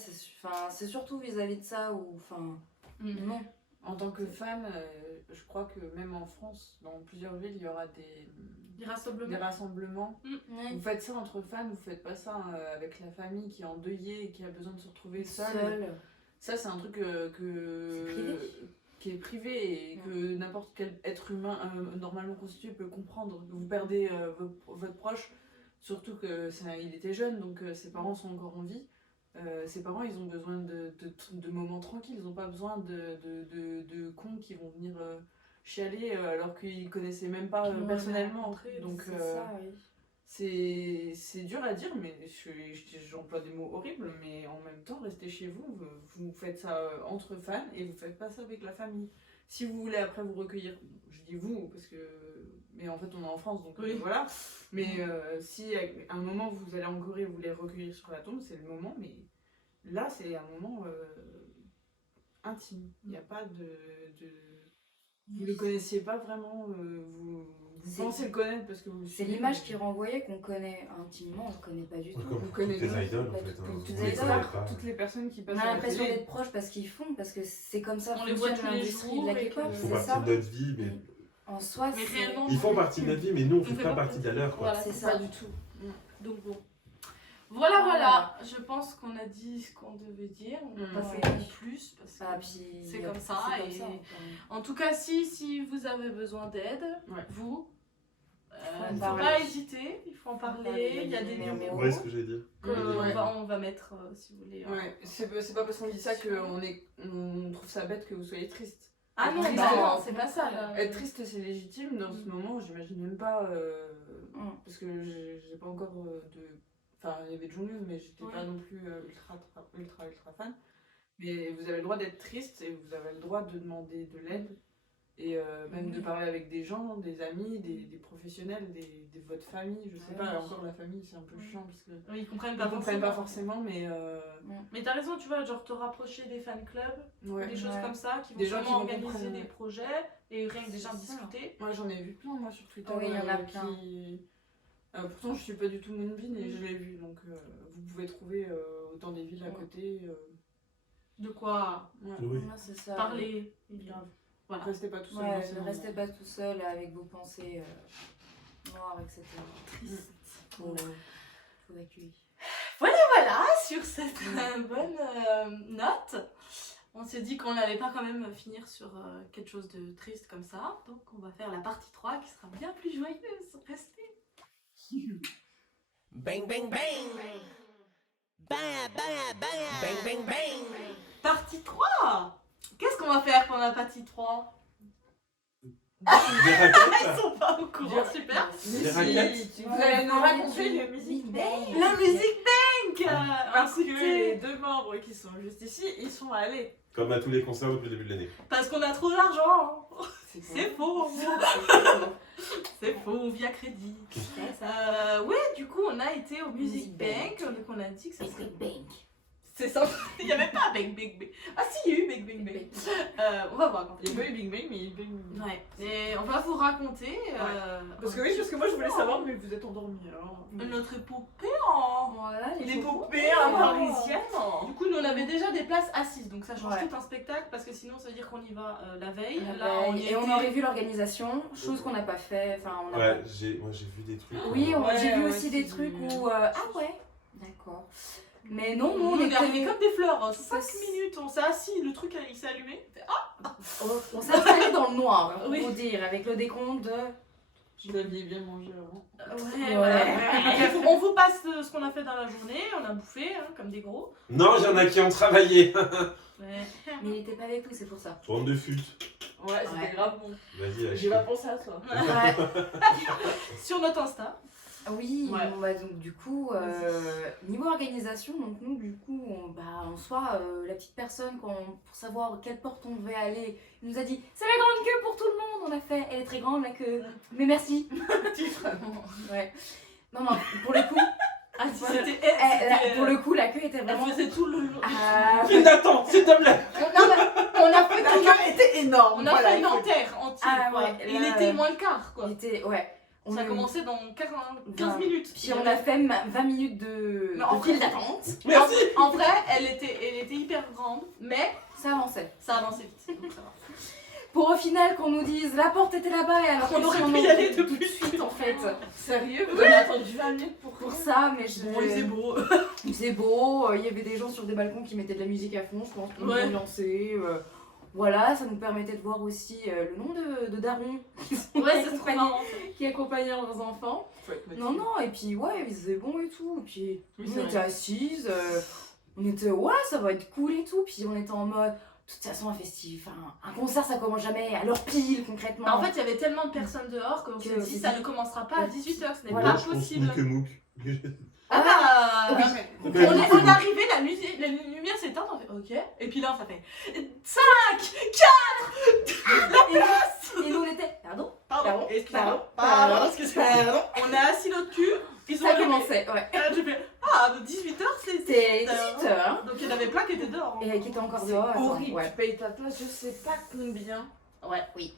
c'est surtout vis-à-vis de ça où, Mm. non. En tant que fan, je crois que même en France, dans plusieurs villes, il y aura des Irrassemblement. rassemblements. Vous Ouais. faites ça entre fans, vous faites pas ça avec la famille qui est endeuillée et qui a besoin de se retrouver seule. Seul. Ça, c'est un truc C'est privé. qui est privé et que n'importe quel être humain normalement constitué peut comprendre. Vous perdez votre proche, surtout qu'il était jeune, donc ses parents sont encore en vie. Ses parents, ils ont besoin de moments tranquilles, ils n'ont pas besoin de cons qui vont venir chialer alors qu'ils connaissaient même pas personnellement. Donc C'est ça, oui. c'est dur à dire, mais j'emploie des mots horribles, mais en même temps, restez chez vous, vous faites ça entre fans et vous faites pas ça avec la famille. Si vous voulez après vous recueillir, je dis vous, parce que... Mais en fait, on est en France, donc voilà. Mais si à un moment vous allez en Corée et vous voulez recueillir sur la tombe, c'est le moment, mais là, c'est un moment intime. Il n'y a pas de... Vous le connaissiez pas vraiment, vous pensez le connaître parce que vous... C'est l'image qui renvoyait qu'on connaît intimement, on le connaît pas du tout. Comme Vous connaissez toutes les idoles, en pas fait. tout- hein. toutes Vous les les idoles. connaissez pas. Toutes les personnes qui On passent a à la l'impression télé. d'être proches parce qu'ils font, parce que c'est comme ça On les voit fonctionne tous les l'industrie jours de la et K-pop, que- Ils font c'est partie ça. de notre vie, mais En soi, Mais c'est... réellement, ils font partie de notre vie, mais nous, on fait fait pas pas partie de la leur, quoi. Voilà, C'est c'est ça. ça du tout. Donc bon. Voilà, je pense qu'on a dit ce qu'on devait dire. On va pas Ouais. faire plus parce que Ah, puis c'est y a- comme ça. c'est comme Et ça, en tout cas, si vous avez besoin d'aide, Ouais. il ne faut parler. pas hésiter, il faut en parler. Il y a des numéros Ouais, ce que j'ai dit. on va mettre si vous voulez. Ouais, c'est pas parce qu'on dit ça qu'on trouve ça bête que vous soyez triste. Ah non, Triste, non, c'est pas ça. Là. Être triste, c'est légitime. Dans ce moment, j'imagine même pas. Parce que j'ai pas encore de. Enfin, il y avait Jonghyun, mais j'étais pas non plus ultra fan. Mais vous avez le droit d'être triste et vous avez le droit de demander de l'aide. Et même de parler avec des gens, des amis, des professionnels, de votre famille. Je sais pas, encore la famille, c'est un peu chiant parce que. Oui, ils comprennent Ils comprennent pas forcément, mais. Mais t'as raison, tu vois, genre te rapprocher des fan clubs, Ouais. des choses comme ça, qui vont Des gens qui vraiment vont organiser comprendre. des projets et rien que déjà C'est ça. discuter. Moi j'en ai vu plein moi sur Twitter. Oui, il y en a plein. Pourtant je suis pas du tout Moonbin et je l'ai vu donc vous pouvez trouver autant des villes à côté. De quoi Ouais. Oui. Non, c'est ça. parler. Grave. Voilà. Restez pas tout seul. Ouais, dans ces ne moments. restez pas tout seul avec vos pensées noires, etc. Triste. Faut accueillir. Voilà, sur cette bonne note, on s'est dit qu'on n'allait pas quand même finir sur quelque chose de triste comme ça. Donc on va faire la partie 3 qui sera bien plus joyeuse. Restez. Bang bang bang. Bang bang bang. Bang bang bang. Partie 3. Qu'est-ce qu'on va faire pendant la partie 3? Des raquettes. Ils sont pas au courant, super. Des raquettes. Vous allez nous raconter le Music Bank. La Music Bank. Parce que Écoutez, les deux membres qui sont juste ici, ils sont allés. Comme à tous les concerts depuis le début de l'année. parce qu'on a trop d'argent. C'est faux. C'est faux, via crédit. Ouais, du coup, on a été au Music Bank. Donc, on a dit que ça serait. Bank. C'est ça. Il n'y avait pas Bang Bang Bang. Ah, si, il y a eu Bang Bang Bang. On va voir. Il y a pas eu Big Bang, mais il y a eu Big Bang. Ouais. Et on va vous raconter. Parce que moi je voulais savoir, mais vous êtes endormis alors. Notre épopée en. Voilà, L'épopée parisienne. Du coup, nous on avait déjà des places assises, donc ça change Ouais. tout un spectacle parce que sinon ça veut dire qu'on y va la veille. Là, Là, on y et on était. aurait vu l'organisation, chose qu'on n'a pas fait. Enfin, on a Ouais, moi j'ai vu des trucs. Oui, Ouais, j'ai vu ouais, aussi des c'est- trucs où... ah ouais, d'accord. Mais non, nous, On est arrivé était... comme des fleurs, 5 C'est- minutes, on s'est assis, le truc il s'est allumé. on s'est installé dans le noir, Oui. faut dire, avec le décompte de... Vous aviez bien mangé avant. Ouais. On vous passe ce qu'on a fait dans la journée, on a bouffé comme des gros. Non, il y en a qui ont travaillé. Ouais. Mais il n'était pas avec nous, c'est pour ça. Bande de fut. Ouais, c'était Ouais. grave bon. Vas-y, J'ai pas Alex. pensé à toi. Ouais. Sur notre Insta. Oui, Ouais. bon, bah, donc du coup, niveau organisation, donc nous, du coup, en soi, la petite personne, pour savoir quelle porte on devait aller, il nous a dit c'est la grande queue pour tout le monde. On a fait, elle est très grande la queue, mais merci. Ouais. Non, pour le coup, Ah, si c'était pour le coup, la queue était elle vraiment. faisait tout le. Nathan, s'il te plaît. On a fait tout le. était énorme. On a fait une enterre entière. Ah quoi. ouais, Il là, était moins le quart quoi. On était, ouais. Ça a commencé dans 15 minutes. Puis on a fait 20 minutes de en file vrai- d'attente. Merci. En vrai, elle était hyper grande, mais Ça avançait. ça avançait vite. Donc ça va. Pour au final qu'on nous dise la porte était là-bas et alors On que aurait si pu y on aller tout depuis de suite en fait. Sérieux vous avez attendu 20 minutes Pour ça, mais je Bon, il faisait beau. il faisait beau, il y avait des gens sur des balcons qui mettaient de la musique à fond, je pense, pour nous Ouais. ambiancer. voilà, ça nous permettait de voir aussi le nombre de darons qui sont Ouais, c'est trop marrant. qui accompagnaient leurs enfants. Non, non, et puis ouais, ils faisaient bon et tout. Et puis Oui, on c'est était vrai. assises, on était ouais, ça va être cool et tout. Puis on était en mode, de toute façon, un concert ça commence jamais à l'heure pile concrètement. Bah, en fait, il y avait tellement de personnes dehors qu'on s'est Que dit c'est ça dit- ne commencera pas à 18h, ce n'est Voilà. pas je pense possible. que Mouk. Ah bah, oui. on est arrivé, la lumière s'est éteinte, on fait ok. Et puis là, ça fait 5, 4. Et nous on était, pardon, Pardon, excusez-moi. pardon, Pardon, excusez-moi. On est assis notre cul. Ils ont ça allumé. commençait, ouais. J'ai fait 18h, C'était 18h. Donc il y en avait plein qui étaient dehors. Et qui était encore dehors. attends, Horrible, ouais. tu payes ta place, je sais pas combien. Ouais. Oui.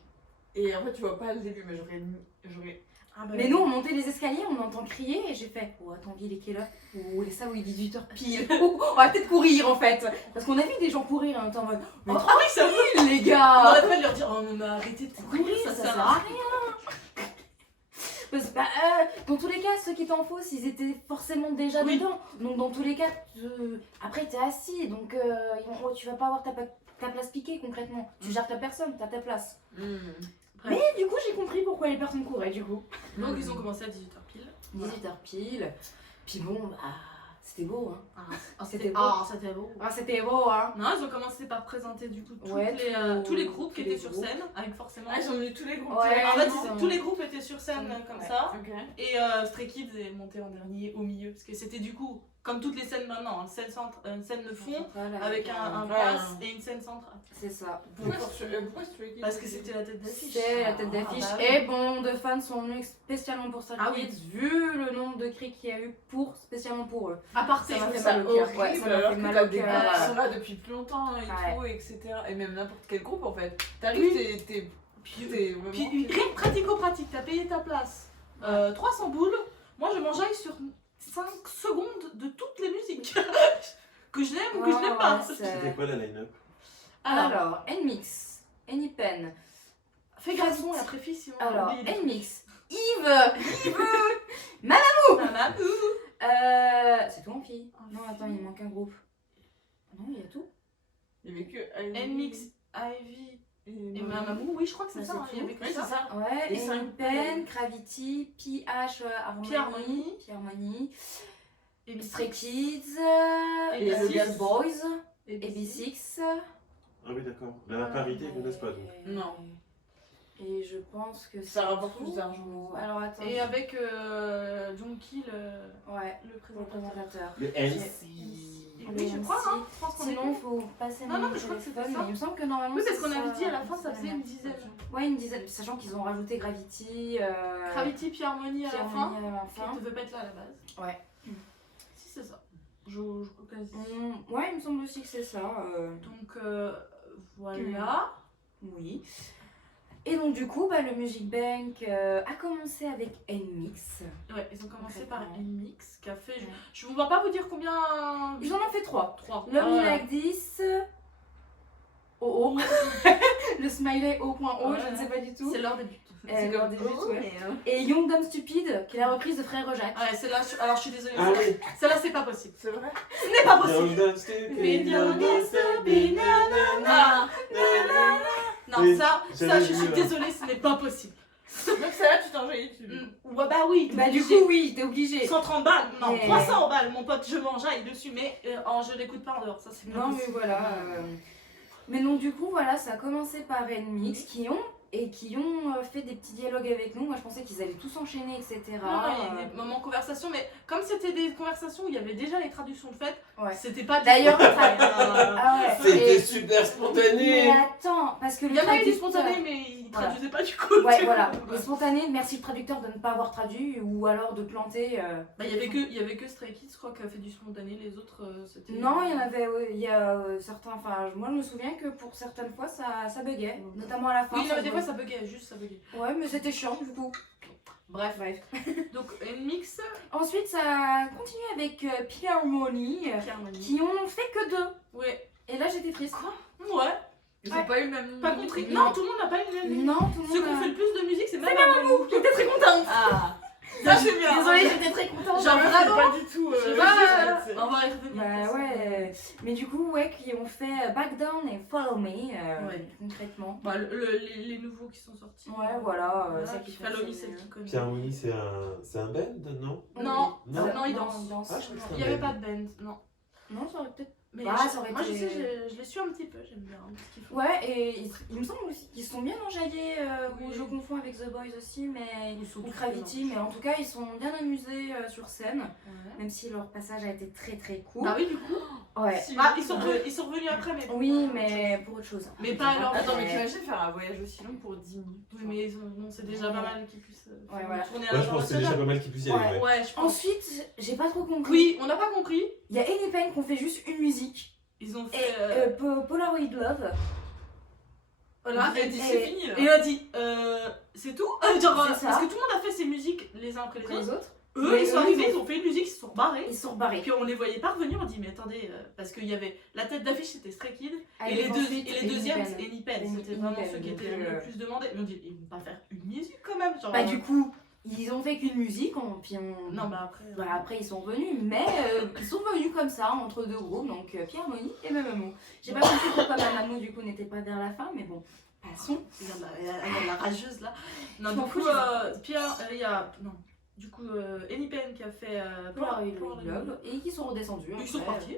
Et en fait, tu vois pas le début, mais j'aurais. Ah bah, Mais nous, on montait les escaliers, on entend crier et j'ai fait oh, attends, il est quelle heure Oh, il est ça, oui, 18h pile. On va peut-être courir en fait. Parce qu'on a vu des gens courir en temps en mode mais Ah oui, c'est vrai. les On gars aurait pas leur dire oh non, mais arrêtez de courir, ça sert à rien. Parce que, dans tous les cas, ceux qui étaient en fausse, ils étaient forcément déjà Oui. dedans. Donc, dans tous les cas, après, t'es assis. Donc, tu vas pas avoir ta place piquée concrètement. Tu gères ta personne, t'as ta place. Bref. Mais du coup, j'ai compris pourquoi les personnes couraient du coup. Donc ils ont commencé à 18h pile. 18h pile. Puis bon, bah, c'était beau, hein. C'était beau. c'était beau. Ah, c'était beau, hein. Non, ils ont commencé par présenter du coup Ouais, tous les groupes qui tous étaient les sur groupes. scène, avec forcément. Ah, ils ont mis tous les groupes. Ouais. En fait, non. tous les groupes étaient sur scène comme Ouais. ça. Ok. Et Stray Kids est monté en dernier au milieu. Parce que c'était du coup, comme toutes les scènes maintenant, une scène de fond Voilà, avec un Ouais. pass et une scène centrale. C'est ça. Pourquoi Stray Kids Parce que c'était la tête d'affiche. C'est la tête d'affiche. Ah, bah oui. Et bon nombre de fans sont venus spécialement pour Stray Ah oui. Kids, vu le nombre de cris qu'il y a eu spécialement pour eux. À part Ça m'a fait Ça mal au cœur. Ouais, horrible, ça m'a alors fait que mal t'as au des cœur. groupes qui voilà. sont là depuis plus longtemps et Ouais. tout, etc. Et même n'importe quel groupe en fait. T'arrives, t'es vraiment... Puis rien que pratico-pratique, t'as payé ta place. 300 boules. Moi je m'enjaille sur 5 secondes de toutes les musiques. Que je l'aime ou que je l'aime pas. C'était quoi la line-up? Alors, Nmix, Anypen. fais garçon et après fille si on Alors, oublie les Nmix, Yves, Mamou. Mamou. C'est tout en fille. Non, attends, il manque un groupe. Non, il y a tout. Il y avait que... Nmix, Ivy et Mamou. Oui, je crois que c'est Ouais, ça. c'est hein, il y tout. avait que Oui, c'est ça. ça. Ouais, Et cinq Anypen, Gravity, PH Harmony, P-Harmony. P Stray Kids, Et les B6. Girls Boys, Et et B6. Ah oui, d'accord. La parité, ils connaissent pas donc. Non. Et je pense que Ça c'est rapporte tout. plus d'argent. Alors attends. Et avec Junkie, Ouais, le le présentateur. présentateur. Le MC. Oui, je crois, hein. Je pense qu'on est Sinon, bon. il faut passer Non, mon mais je crois que c'était téléphone, ça. mais il me semble que normalement. Oui, parce c'est qu'on avait ça, dit à la fin, ça c'est faisait la une merde. dizaine. Ouais, une dizaine, sachant qu'ils ont rajouté Gravity. Gravity, P-Harmony à la fin. Harmony à la Qui fin. ne devait pas être là à la base. Ouais. Si, c'est ça. Je quasi. Ouais, il me semble aussi que c'est ça. Donc, voilà. Oui. Et donc, du coup, bah, le Music Bank a commencé avec Nmix. Ouais, ils ont commencé par Concrètement. Nmix qui a fait. Ouais. Je ne vais pas vous dire combien. Ils en ont fait 3. 3. Love Me Like This. Oh. Le smiley O.O, Ouais. je ne sais pas du tout. C'est leur début. C'est leur début, ouais. Et Young Dumb Stupid, qui est la reprise de Frère Jacques. Ouais, celle-là, alors je suis désolée. Ah oui. Celle-là, c'est pas possible. C'est vrai? Ce n'est pas possible. Young Dumb Stupid, young dumb stupid, Ah. Non, Oui, ça, j'avais je vu, suis là. désolée, ce n'est pas possible. Donc celle-là, tu t'enjailles dessus. Ouais, bah oui, Bah, du coup, oui, t'es obligé. 130 balles, non, Mais- 300 balles, mon pote, je m'enjaille dessus, mais je l'écoute pas en dehors, ça c'est pas Non, mais possible. voilà. Mais donc, du coup, voilà, ça a commencé par Nmix qui ont fait des petits dialogues avec nous. Moi, je pensais qu'ils allaient tous enchaîner, etc. Non, il y a eu des moments conversation, mais comme c'était des conversations où il y avait déjà les traductions de fait, Ouais. c'était pas du D'ailleurs, tout- ah ouais. C'était Et- super Mais spontané. attends, parce que le Il y en a eu des traducteur- spontanés, mais ils Voilà. traduisaient pas du coup. Ouais, voilà. Les spontanés, merci le traducteur de ne pas avoir traduit ou alors de planter. Bah, il y avait que Stray Kids, je crois, qui a fait du spontané, les autres c'était. Non, il y en avait, ouais, il y a certains, enfin, moi je me souviens que pour certaines fois ça buguait, notamment à la fin. Oui, il y avait des fois buguait. ça buguait, juste ça buguait. Ouais, mais c'était chiant du coup. Bref, donc Nmix, Ensuite, ça a continué avec P-Harmony, P-Harmony. qui ont fait que 2. Ouais. Et là j'étais triste. Ouais, Ils Ouais. ont pas eu le même... pas compris. Non. Non, tout le monde n'a pas eu le même. Non, tout le Ceux monde. qui ont a- fait le plus de musique, c'est même Mamou, qui était très contente. Ah, Ça, c'est bien. Désolée, j'étais très contente. Genre, vraiment. pas du tout. On va y revenir. Bah ouais, mais du coup, ouais, qui ont fait Back Down et Follow Me, concrètement. Bah, les nouveaux qui sont sortis. Ouais, voilà. Voilà, ça qui qui Follow Me, fait- c'est qui connaît. Pierre Mouni, c'est un band, non? Non, Non. non, il danse. Ah, je crois que Il n'y avait pas de band, non. Non, ça aurait peut-être. Mais Bah, je- ça aurait moi, été- je sais, je les suis un petit peu, j'aime bien ce qu'ils font. Ouais, et il me semble aussi qu'ils sont bien enjaillés, Oui. ou je confonds avec The Boys aussi, mais. Ils sont Ou tous Gravity, mais en tout cas, ils sont bien amusés sur scène, Ouais. même si leur passage a été très très court. Bah oui, du coup. Ouais. Bah, ils sont revenus après, mais. Oui, mais pour autre chose. Mais pas alors. Attends, mais t'imagines faire un voyage aussi long pour 10 minutes? Oui, mais ils ont... non, c'est déjà pas mal qu'ils puissent Ouais, voilà. tourner à Ouais, je pense que c'est déjà l'international. pas mal qu'ils puissent y aller, ouais. Ouais, je pense. Ensuite, j'ai pas trop compris. Oui, on n'a pas compris. Il y a Any Pain qui ont fait juste une musique. Ils ont Et fait. Polaroid Love. Voilà, Il a dit et- c'est fini là. Et il a dit, c'est tout. Genre, C'est ça. parce que tout le monde a fait ses musiques les uns après les Les autres. autres, Eux, Mais ils sont eux, arrivés, ils ils ont fait une musique, ils se sont barrés. ils sont barrés. Puis on les voyait pas revenir, on dit mais attendez, parce qu'il y avait la tête d'affiche c'était Stray Kids Ah, et les ensuite, deuxièmes Any Pain. c'était Any Pain, Any c'était vraiment Pain, ceux qui donc, étaient le plus demandés. Mais on dit ils vont pas faire une musique quand même, genre. Bah, du coup, ils ont fait qu'une musique, puis Non bah après. Voilà, après ils sont venus, mais ils sont venus comme ça entre deux groupes, donc Pierre Moni et Mamamou. J'ai pas compris pourquoi Mamamou du coup n'était pas vers la fin, mais bon, passons. Regarde la rageuse là. Non Je du m'en coup fous, j'ai Pierre, il y a non. Du coup Any Pain qui a fait Polaroid Love, et qui sont redescendus. Ils sont après. partis.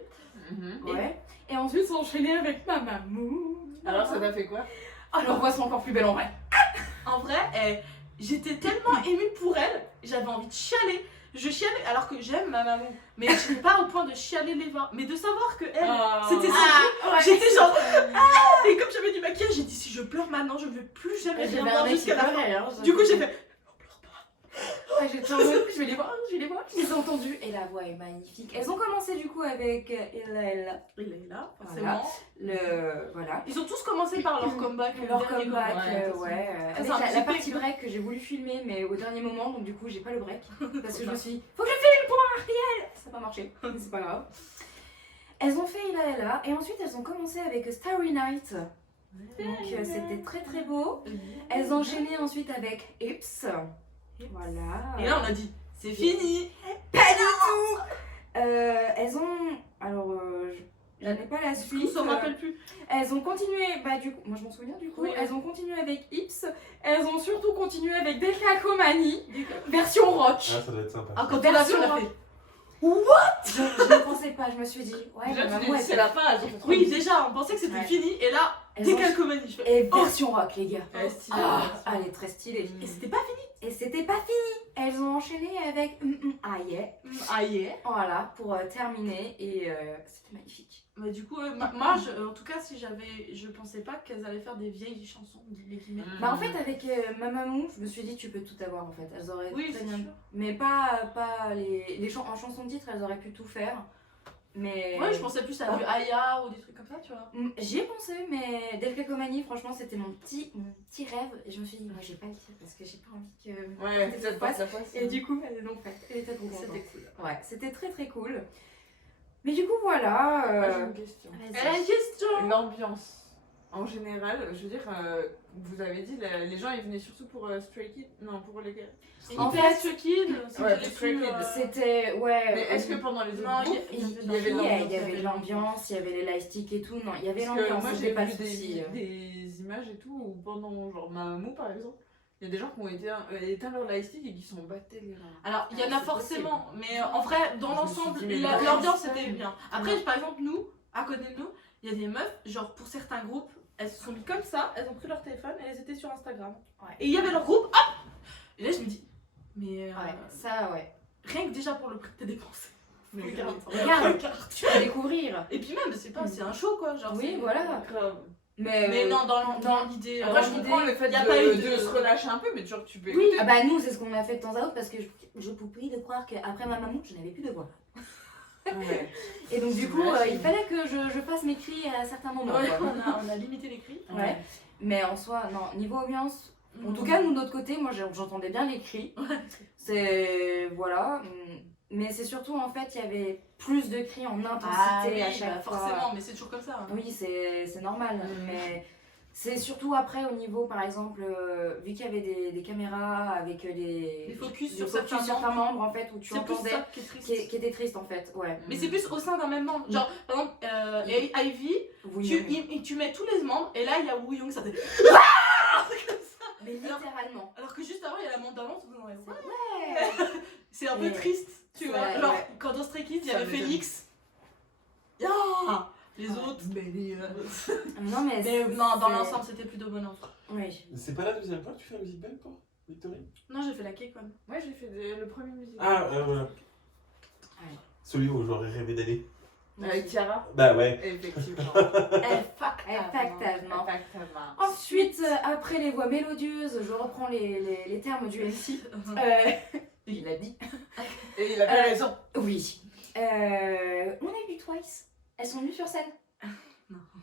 Ouais. Et ensuite ils sont enchaînés avec Mamamou. Alors ça t'a fait quoi? Alors voix sont encore plus belle en vrai. En vrai, j'étais tellement émue pour elle, j'avais envie de chialer. Je chialais alors que j'aime ma maman, mais je n'étais pas au point de chialer les vins. Mais de savoir que elle, c'était ça. Ouais. J'étais genre. Et comme j'avais du maquillage, j'ai dit si je pleure maintenant, je ne vais plus jamais J'avais rien un voir mec qui jusqu'à la fin. pleurait, hein, Du coup, j'ai fait. Ouais, j'étais en mode, je vais les voir, je les ai entendus et la voix est magnifique. Elles ont commencé du coup avec Ella, Il est là, forcément. voilà. Ils ont tous commencé par leur comeback. Leur le dernier comeback, ouais, avec C'est un la petit partie break. break que j'ai voulu filmer, mais au dernier moment, donc du coup j'ai pas le break. Parce que je me suis dit, faut que je filme pour Ariel. Ça n'a pas marché, mais c'est pas grave. Elles ont fait Ella, et ensuite elles ont commencé avec Starry Night. Donc c'était très très beau. Elles ont enchaîné ensuite avec Hips. Voilà. Et là, on a dit c'est fini. Pas du tout. Elles ont. Alors, je n'ai pas la Du coup, suite. ça me rappelle plus. Elles ont continué, bah du coup, moi je m'en souviens du coup, Oui. elles ont continué avec Hips, elles ont surtout continué avec Decalcomanie, version rock. Ah, ça doit être sympa. Ah, quand on l'a vu, on a fait. Je ne pensais pas, je me suis dit, ouais, Déjà, ma tu maman, dis, elle c'est la fin, elles ont trop Oui, dit. déjà, on pensait que c'était Ouais. fini. Et là, Elles dès ont- qu'elle comédie, je fais. Et version rock, les gars. Ouais, stylé. Ah, elle est très stylée. Et c'était pas fini. Et c'était pas fini. Elles ont enchaîné avec Ah yeah. Ah yeah. Voilà, pour terminer. Et c'était magnifique. Mais du coup, moi, en tout cas, si je pensais pas qu'elles allaient faire des vieilles chansons, les guillemets. Bah en fait avec Mamamou, je me suis dit tu peux tout avoir en fait. Elles auraient Oui, très c'est bien. sûr. Mais pas en chanson de titre, elles auraient pu tout faire. Mais Ouais, je pensais plus à du Aya ou des trucs comme ça, tu vois. J'y ai pensé, mais Delcacomanie, franchement, c'était mon petit rêve. Et je me suis dit, moi j'ai pas le dire parce que j'ai pas envie que. Ouais, que ça ça te passe passe. la face. Et du coup, elle est donc faite. Elle était trop contente. C'était cool. Ouais, c'était très très cool. Mais du coup, voilà. Moi, j'ai une question. Elle a une question. L'ambiance, en général, je veux dire, vous avez dit, les gens ils venaient surtout pour Stray Kids, non, pour les gars. En En fait, fait, Stray Kids, Ouais, c'était les Stray plus. Kids. C'était. Ouais. Mais est-ce que pendant les autres Non, groupes, Il y avait l'ambiance, il y avait l'ambiance, il y avait les lightsticks et tout. Non, il y avait Parce que l'ambiance, moi c'était j'ai pas vu le souci. des images et tout, où pendant genre Mamamou par exemple, il y a des gens qui ont éteint leur lightstick et qui sont battés les reins. Alors, il y en a c'est forcément, mais en vrai, dans Je me l'ensemble, suis dit, mais l'ambiance c'est était bien. Après, par exemple, nous, à côté de nous, il y a des meufs, genre pour certains groupes, elles se sont mis comme ça, elles ont pris leur téléphone et elles étaient sur Instagram. Ouais. Et il y avait leur groupe, hop. Et là, je me dis, mais Ouais, ça, ouais. rien que déjà pour le prix que t'as dépensé. Regarde, Regarde, tu peux découvrir. Et puis même, c'est pas, c'est un show quoi, genre. Oui, c'est- voilà. Grave. Mais non, dans l'idée. Après, je l'idée, comprends le fait y a pas eu de se relâcher un peu, mais genre tu peux Oui, écouter. ah bah nous c'est ce qu'on a fait de temps à autre parce que je vous prie de croire qu'après ma maman je n'avais plus de voix. Ouais. Et donc du coup J'imagine. il fallait que je fasse mes cris à certains moments. Ouais, quoi. on a limité les cris. Ouais. Mais en soi, non, niveau ambiance, en tout cas nous de notre côté, moi j'entendais bien les cris. C'est. Voilà. Mais c'est surtout en fait il y avait plus de cris en intensité Ah, oui, à chaque fois. forcément, mais c'est toujours comme ça. Hein. Oui, c'est normal, mais C'est surtout après au niveau, par exemple, vu qu'il y avait des caméras avec Les focus sur focus certains membres. membres en fait, où tu C'est plus entendais, ça qui est triste. qui était triste en fait, ouais. Mais c'est plus au sein d'un même membre. Genre, par exemple, Ivy, tu mets tous les membres, et là, il y a Woo Young, ça fait... Mais littéralement. Alors que juste avant, il y a la montre d'avance. Ouais. C'est un peu triste, tu vois. Ouais, Genre, ouais. quand dans Stray Kids, il y Ça avait m'étonne. Félix. Les autres. Non mais, Non, dans l'ensemble, c'était plutôt bon enfant. Oui. C'est pas la deuxième fois que tu fais un Music Bank, toi, Victorine? Non, j'ai fait la K-Con. Moi j'ai fait le premier musical. Ah, voilà. Ouais. Celui où j'aurais rêvé d'aller. Avec Tiara. Bah ouais. Effectivement. Effectivement. Ensuite, après les voix mélodieuses, je reprends les termes du MC. Il a dit. Et il avait raison. Oui. On a vu Twice. Elles sont venues sur scène.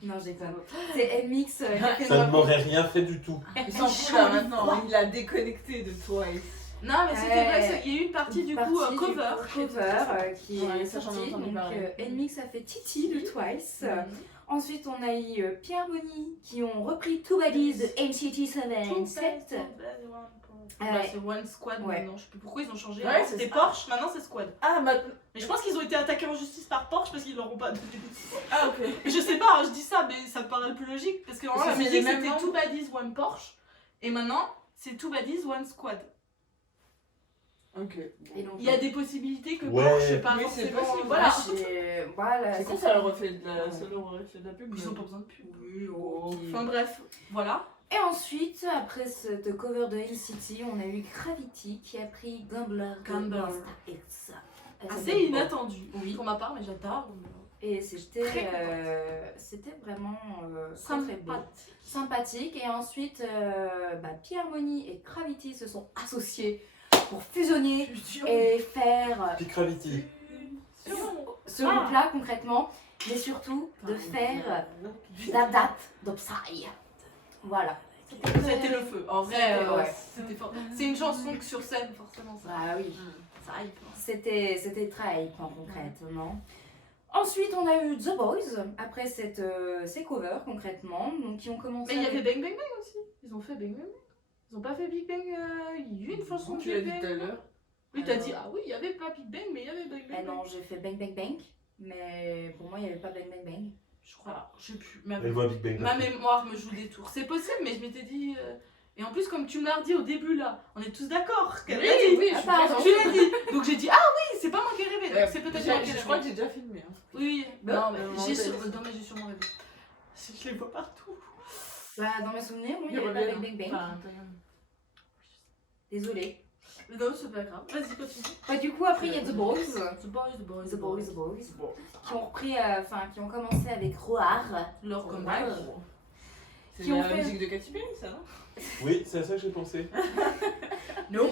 Non, j'ai pas. C'est MX. Ça ne m'aurait rien fait du tout. Il s'en fout là maintenant, il a déconnecté de Twice. Non, mais c'était vrai, il y a eu une partie du coup cover. Qui Ouais, est ça, j'en ai sortie. entendu Donc parler. NMIX a fait Titi de Twice. Ensuite, on a eu Pierre Bonny qui ont repris Two Bodies de NCT127. C'est One Squad Ouais. maintenant, je sais plus pourquoi ils ont changé. Ouais, Avant, c'est c'était ça. Porsche, maintenant c'est Squad. Ah, maintenant. Mais je pense qu'ils ont été attaqués en justice par Porsche parce qu'ils leur ont pas donné. Ah, ok. Mais je sais pas, je dis ça, mais ça me paraît le plus logique parce que normalement la Parce que c'est musique les mêmes c'était Two membres. Bodies, One Porsche et maintenant c'est Two Bodies, One Squad. Ok. Et donc, Il y a des possibilités que Ouais. Porsche c'est pas Oui, c'est forcément. possible. Voilà. Voilà. C'est con, ça leur refait de la, ça leur refait de la pub. Ils ont pas besoin de pub. Oui, ok. Enfin bref, voilà. Et ensuite, après cette cover de NCT, on a eu Gravity qui a pris Gambler de Gambler. Monsta X. Assez inattendu Oui. pour ma part, mais j'adore. Et c'était Très contente. c'était vraiment très beau. Sympathique. Sympathique. Et ensuite, Pierre Bonny et Gravity se sont associés pour fusionner et faire Pic Gravity. ce groupe-là concrètement, mais surtout de faire la date d'Opsai. Voilà. Ça a été le feu. En vrai, C'était- ouais. c'était fort. C'est une chanson que sur scène, forcément, ça. Ah oui. Ça hype. C'était très hypant concrètement. Ensuite, on a eu The Boys, après ces covers concrètement, donc qui ont commencé. Mais il y avait avec- Bang Bang Bang aussi. Ils ont fait Bang Bang Bang. Ils ont pas fait Big Bang. Il y a eu une chanson de Tu l'as Big dit tout à Bang. l'heure. Oui, t'as dit, ah oui, il y avait pas Big Bang, mais il y avait Bang Bang. Eh non, j'ai fait Bang Bang Bang, mais pour moi, il n'y avait pas Bang Bang Bang. Je crois, je sais plus. Elle voit Big Bang. Ma mémoire me joue des tours. C'est possible, mais je m'étais dit. Et en plus, comme tu me l'as dit au début là, on est tous d'accord. qu'elle l'a dit. oui, Ah, je suis pardon. présente. Tu l'as dit. Donc j'ai dit, ah oui, c'est pas moi qui ai rêvé. Donc c'est peut-être moi qui ai Je crois que rêvé. j'ai déjà filmé. Hein. Oui, Bah, non, mais non, j'ai mais- non, mais j'ai sûrement rêvé. Je les vois partout. Bah, dans mes souvenirs, oui, il n'y Ils avait pas reviennent. Bang Bang Bang. Enfin, Désolée. Mais non, c'est pas grave. Vas-y, continue. Bah, du coup, après, il y a The Boys. The Boys, The Boys, The Boys, The Boys. bon. Qui ont repris, qui ont commencé avec Roar. Leur comeback. C'est Qui ont la fait- musique de Katy Perry, ça, non? Oui, c'est à ça que j'ai pensé. Non,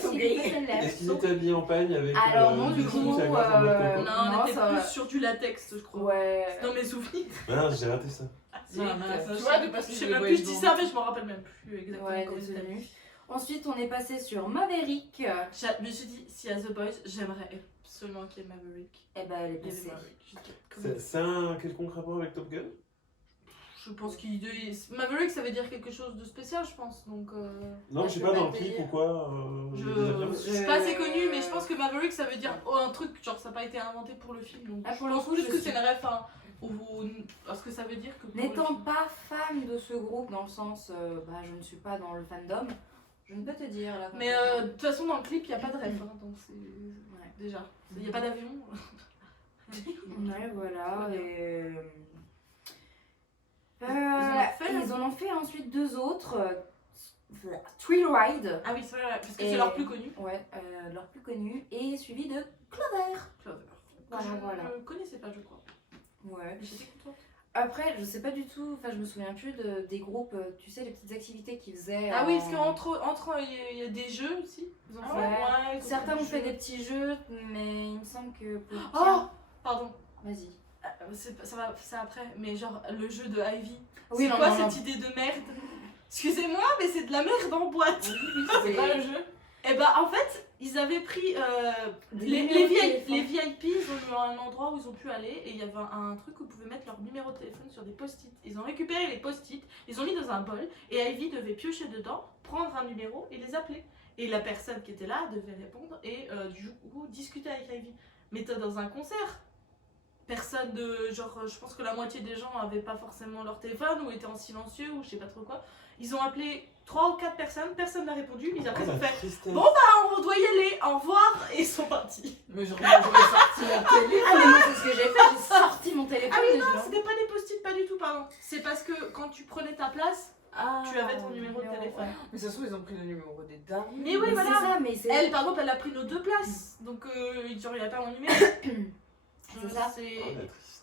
So c'est gay. pas celle-là. Est-ce qu'il était habillé en pagne avec. Alors non, du des coup, soutiens-gorge en mode coco? Non, on Non, était ça plus va. sur du latex, je crois. Ouais. Dans mes souvenirs. Ah, j'ai raté ça. Non, mince. Je Tu vois, de parce je que sais les même boys plus, je dis band. ça, mais je m'en rappelle même plus exactement. Ouais, comment c'était. désolée. Ensuite, on est passé sur Maverick. Je me suis dit, s'il y a The Boys, j'aimerais absolument qu'il y ait Maverick. Eh ben, elle est Il y avait passée. Maverick. Je dis, C'est un quelconque rapport avec Top Gun? Je pense qu'il. Maverick, ça veut dire quelque chose de spécial, je pense. Donc. Non, Ouais, je sais je pas peux dans le pas te clip dire. ou quoi. Je suis pas assez connue, mais je pense que Maverick, ça veut dire un truc, genre ça n'a pas été inventé pour le film. Donc Ah, je pour le pense coup, plus je que suis- c'est une ref à ce que ça veut dire que. pour le N'étant film. pas fan de ce groupe, dans le sens, je ne suis pas dans le fandom, je ne peux te dire là. Mais de toute façon, dans le clip, il n'y a pas de ref. Hein, donc c'est. Ouais. Déjà. Il n'y a pas d'avion. Ouais, voilà. Et... Ils ils en ont fait ensuite deux autres. Thrill Ride, Ah oui, c'est vrai, parce que Et- c'est leur plus connu. ouais, leur plus connu, et suivi de Clover. Clover. Voilà, je voilà. ne connaissais pas, je crois. Ouais. Mais j'étais contente. Après, je sais pas du tout, enfin je me souviens plus des groupes, tu sais, les petites activités qu'ils faisaient. Ah oui, en- parce qu'entre il y a des jeux aussi. Ils ont Ah fait- ouais. ils ont Certains ont des fait jeux. des petits jeux, mais il me semble que pour Oh Pierre- Pardon. Vas-y. Ça après, mais genre le jeu de Ivy. Oui, C'est non, quoi non, cette idée de merde? Excusez-moi, mais c'est de la merde en boîte. Oui, C'est pas le jeu. Et bah en fait, ils avaient pris les VIP, ils ont eu un endroit où ils ont pu aller et il y avait un truc où ils pouvaient mettre leur numéro de téléphone sur des post-it. Ils ont récupéré les post-it, ils ont mis dans un bol et Ivy devait piocher dedans, prendre un numéro et les appeler. Et la personne qui était là devait répondre et du coup discuter avec Ivy. Mais t'es dans un concert. Personne de. Genre, je pense que la moitié des gens avaient pas forcément leur téléphone ou étaient en silencieux ou je sais pas trop quoi. Ils ont appelé 3 ou 4 personnes, personne n'a répondu. Ils après ont fait bon bah on doit y aller, au revoir et ils sont partis. Mais j'aurais sorti mon téléphone. Ah, mais moi, c'est ce que j'ai fait, j'ai sorti mon téléphone. Ah oui, et non, je l'ai- c'était pas des post-it, pas du tout, pardon. C'est parce que quand tu prenais ta place, tu avais ton numéro de téléphone. Mais ça se trouve, ils ont pris le numéro des dames. Mais oui, Mais voilà. c'est ça, mais c'est. Elle, par exemple, elle a pris nos 2 places. Donc, genre, il n'y a pas mon numéro. C'est ça. Oh, la tristesse.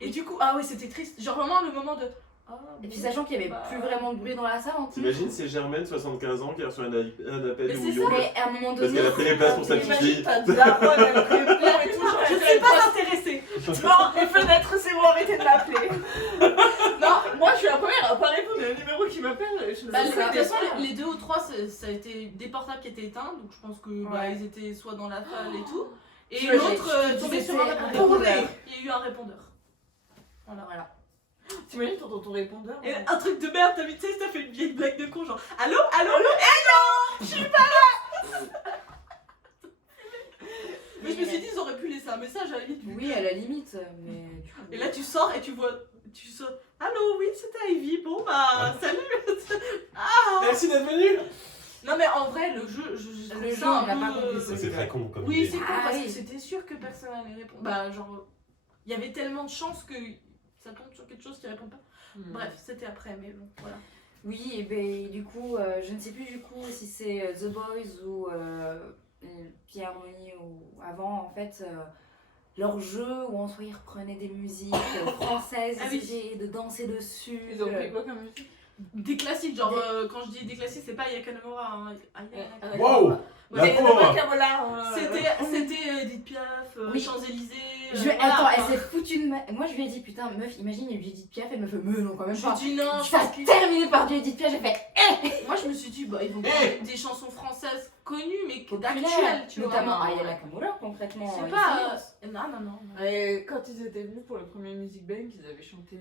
Et du coup, ah oui, c'était triste. Genre, vraiment, le moment de. Ah, Et puis bon, sachant qu'il y avait bah, plus vraiment de bruit dans la salle en plus. T'imagines, c'est Germaine, 75 ans, qui a reçu un appel Mais de c'est Ouillon. Mais à un moment Parce donné. qu'elle a pris les places pour sa petite fille. Ta daronne, elle a pris le plan et tout. genre, Je elle suis fait pas intéressée. Non, les fenêtres, c'est bon, arrêtez de m'appeler. Non, moi je suis la première à pas répondre à un numéro qui m'appelle. Je me Bah, dis, de ça, toute façon, ça. les 2 ou 3, ça a été des portables qui étaient éteints. Donc, je pense que bah, ils étaient soit dans la salle et tout. Et Tu vois, l'autre j'ai- tombait j'ai sur un fait un répondeur. répondeur. Il y a eu un répondeur. Voilà. T'imagines, t'entends ton répondeur. Et un truc de merde, t'as vu, tu sais, t'as fait une vieille blague de con, genre allô, allô, hello, je suis pas là. Mais je me suis dit, ils auraient pu laisser un message à la limite. Oui, à la limite, mais du coup. Et là, tu sors et tu vois, allô, oui, c'était Ivy, bon bah, salut. Ah. Merci d'être venu. Non, mais en vrai, le jeu, je trouve Le ça jeu, un on l'a peu, pas compris, Ça, c'est très con comme Oui, idée. c'est con Ah parce oui. que c'était sûr que personne allait répondre. Bah, genre, il y avait tellement de chances que ça tombe sur quelque chose qui répond pas. Bref, c'était après, mais bon, voilà. Oui, et ben du coup, je ne sais plus du coup si c'est The Boys ou Pierre Harmonie ou avant, en fait, leur jeu où en soi ils reprenaient des musiques françaises, Ah ils oui. essayaient de danser dessus. Ils ont pris quoi comme musique? Des classiques, genre quand je dis des classiques, c'est pas Yakanamura. Hein. Waouh. La Ouais, pauvre. C'était Edith Piaf, Oui. Champs-Élysées. Attends, elle s'est foutue de moi je lui ai dit putain meuf, imagine il y a eu Edith Piaf, elle me fait mais non quand même Je pas. me suis dit non, je Ça pense a qu'ils- terminé par du Edith Piaf, j'ai fait Moi je me suis dit, bah, ils vont Eh. prendre des chansons françaises connues mais populaire, d'actuelles, tu vois. notamment Aya Nakamura concrètement. C'est ici. pas. Non. Et quand ils étaient venus pour le premier Music Bank, ils avaient chanté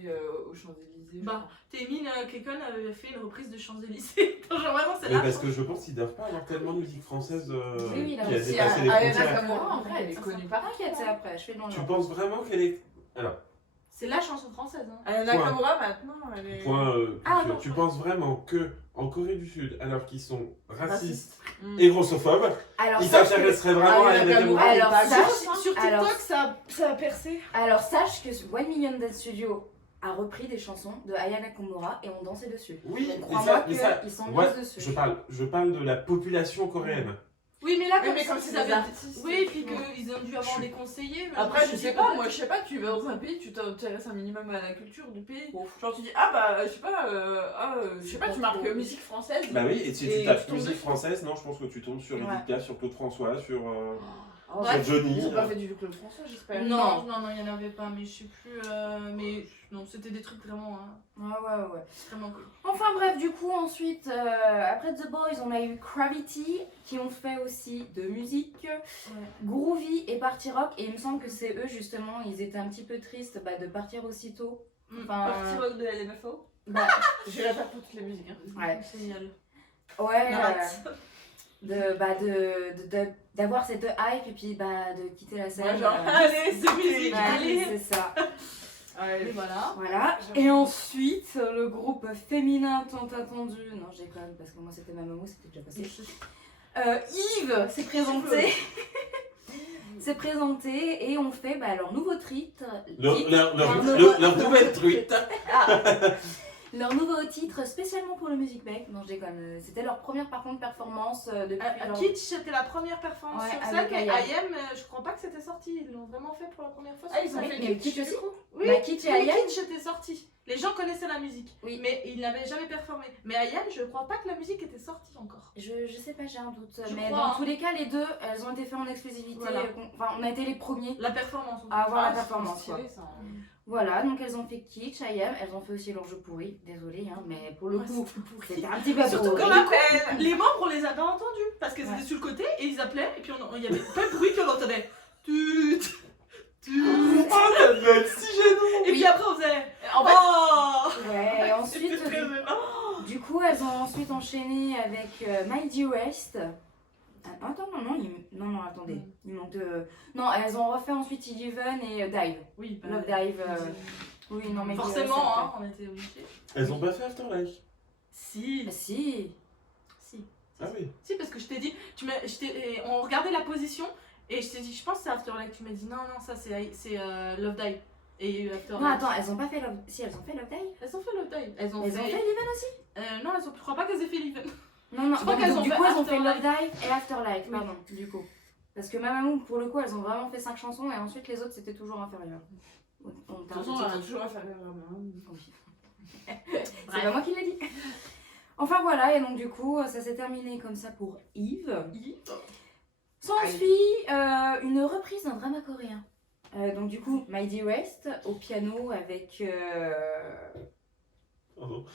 aux Champs-Élysées. je Bah, crois. Témine Kekon avait fait une reprise de Champs-Élysées. Genre vraiment, c'est Mais là. parce que je pense qu'ils doivent pas avoir tellement de musique française Oui, là qui a aussi, dépassé les Aya frontières. Nakamura, en vrai, elle est connue par T'inquiète, c'est après, je fais dans le. Tu penses vraiment qu'elle est. Alors, C'est la chanson française. Hein. Aya Nakamura, maintenant, elle est. point Ah, culture. non, Tu je- penses vraiment que en Corée du Sud, alors qu'ils sont racistes Mm. et grossophobes, Alors ils sache que- s'intéresseraient vraiment à Aya Aya Nakamura, Nakamura? elle est Alors, pas sache- grosse, hein. Sur TikTok, Alors- ça a percé. Alors sache que One Million Dance Studio a repris des chansons de Aya Nakamura et on dansait dessus. Oui, Donc mais crois-moi ça, mais ça, qu'ils sont ouais, dessus. je parle de la population coréenne. Oui, mais là, Oui, comme mais comme ils c'est des avaient. artistes. Oui, puis qu'ils ont dû avoir des conseillers. mais Après, me je suis sais dit, pas, peut-être- moi je sais pas, tu vas dans un pays, tu t'intéresses un minimum à la culture du pays. Genre tu dis, ah bah, je sais pas, je sais pas, tu marques musique française. Bah oui, et si Et tu tapes tu tombes musique dessus. française, non, je pense que tu tombes sur Ouais. Edith Piaf, sur Claude François, sur Oh, Bref, Johnny. Ils ont pas fait du Claude François, j'espère. Non, il n'y en avait pas, mais je sais plus. Mais non, c'était des trucs vraiment, Ouais. vraiment cool. Enfin bref, du coup ensuite, après The Boys, on a eu Gravity qui ont fait aussi de musique, Groovy et Party Rock. Et il me semble que c'est eux justement, ils étaient un petit peu tristes de partir aussitôt. Enfin, Parti rock de LMFAO. bah, Je vais faire pour toutes les musiques. Hein. ouais. Génial. Ouais, Arrête. d'avoir cette hype et puis de quitter la scène. Ouais, genre, allez, c'est musique, Ouais, allez. c'est ça. Et voilà. Voilà. Et ensuite, le groupe féminin tant attendu. Non, je déconne parce que moi c'était ma maman, c'était déjà passé. Yves s'est présenté. s'est présenté et on fait leur nouveau titre. Leur nouvelle truite. Leur nouveau titre spécialement pour le Music Bank. Non, je déconne. C'était leur première par contre performance depuis. leur- Kitsch, c'était la première performance Ouais, sur avec scène. Et Ayam. IM, je crois pas que c'était sorti. Ils l'ont vraiment fait pour la première fois. Ah, sur ils ont scène. fait mais du Kitsch Kitsch aussi. du coup. Oui, Bah, Kitsch et oui, Ayam. Kitsch était sorti. Les gens connaissaient la musique, Oui. mais ils n'avaient jamais performé. Mais IM, je crois pas que la musique était sortie encore. Je sais pas, j'ai un doute. Je mais crois, dans hein. tous les cas, les deux, elles ont été faites en exclusivité. Voilà. Enfin, on a été les premiers La performance. à avoir la Ah, c'est performance. Quoi. stylé, ça. Voilà, donc elles ont fait Kitsch, IM, elles ont fait aussi leur jeu pourri. Désolée, hein, mais pour le Ouais, coup, c'était pourri. c'était un petit peu Surtout pourri. quand du coup, les membres on les a pas entendus parce que Ouais. c'était sur le côté et ils appelaient et puis il y avait pas de bruit puis on entendait tut tut Oh, ça doit être si gênant. et puis après on faisait En fait, oh Ouais, et ensuite, C'était très gênant. du coup, elles ont ensuite enchaîné avec My Dearest. Attends, non, attendez. Il manque de... Non, elles ont refait ensuite Even et Dive. Oui, bah, Love Dive. Oui, non, mais forcément hein, on était obligés. Elles ont pas fait Afterlife. Si Si. si Ah oui. si parce que je t'ai dit on regardait la position et je t'ai dit je pense que c'est Afterlife tu m'as dit non ça c'est Love Dive et il y a eu Afterlife. Non, attends, elles ont pas fait Love... Si, elles ont fait Love Dive. Elles ont fait Love Dive. Elles ont Elles ont fait Even aussi. non je crois pas qu'elles aient fait l'event. Non, Je crois donc, qu'elles ont du fait coup, elles ont fait Love Afterlife. Dive et Afterlife, Oui. pardon, du coup. Parce que Mamamoo, pour le coup, elles ont vraiment fait 5 chansons et ensuite les autres, c'était toujours inférieur. de toute façon, on a toujours affaire à vraiment. C'est pas moi qui l'ai dit. Enfin voilà, et donc du coup, ça s'est terminé comme ça pour Yves. S'ensuit une reprise d'un drama coréen. Donc du coup, My Dearest au piano avec... Pardon.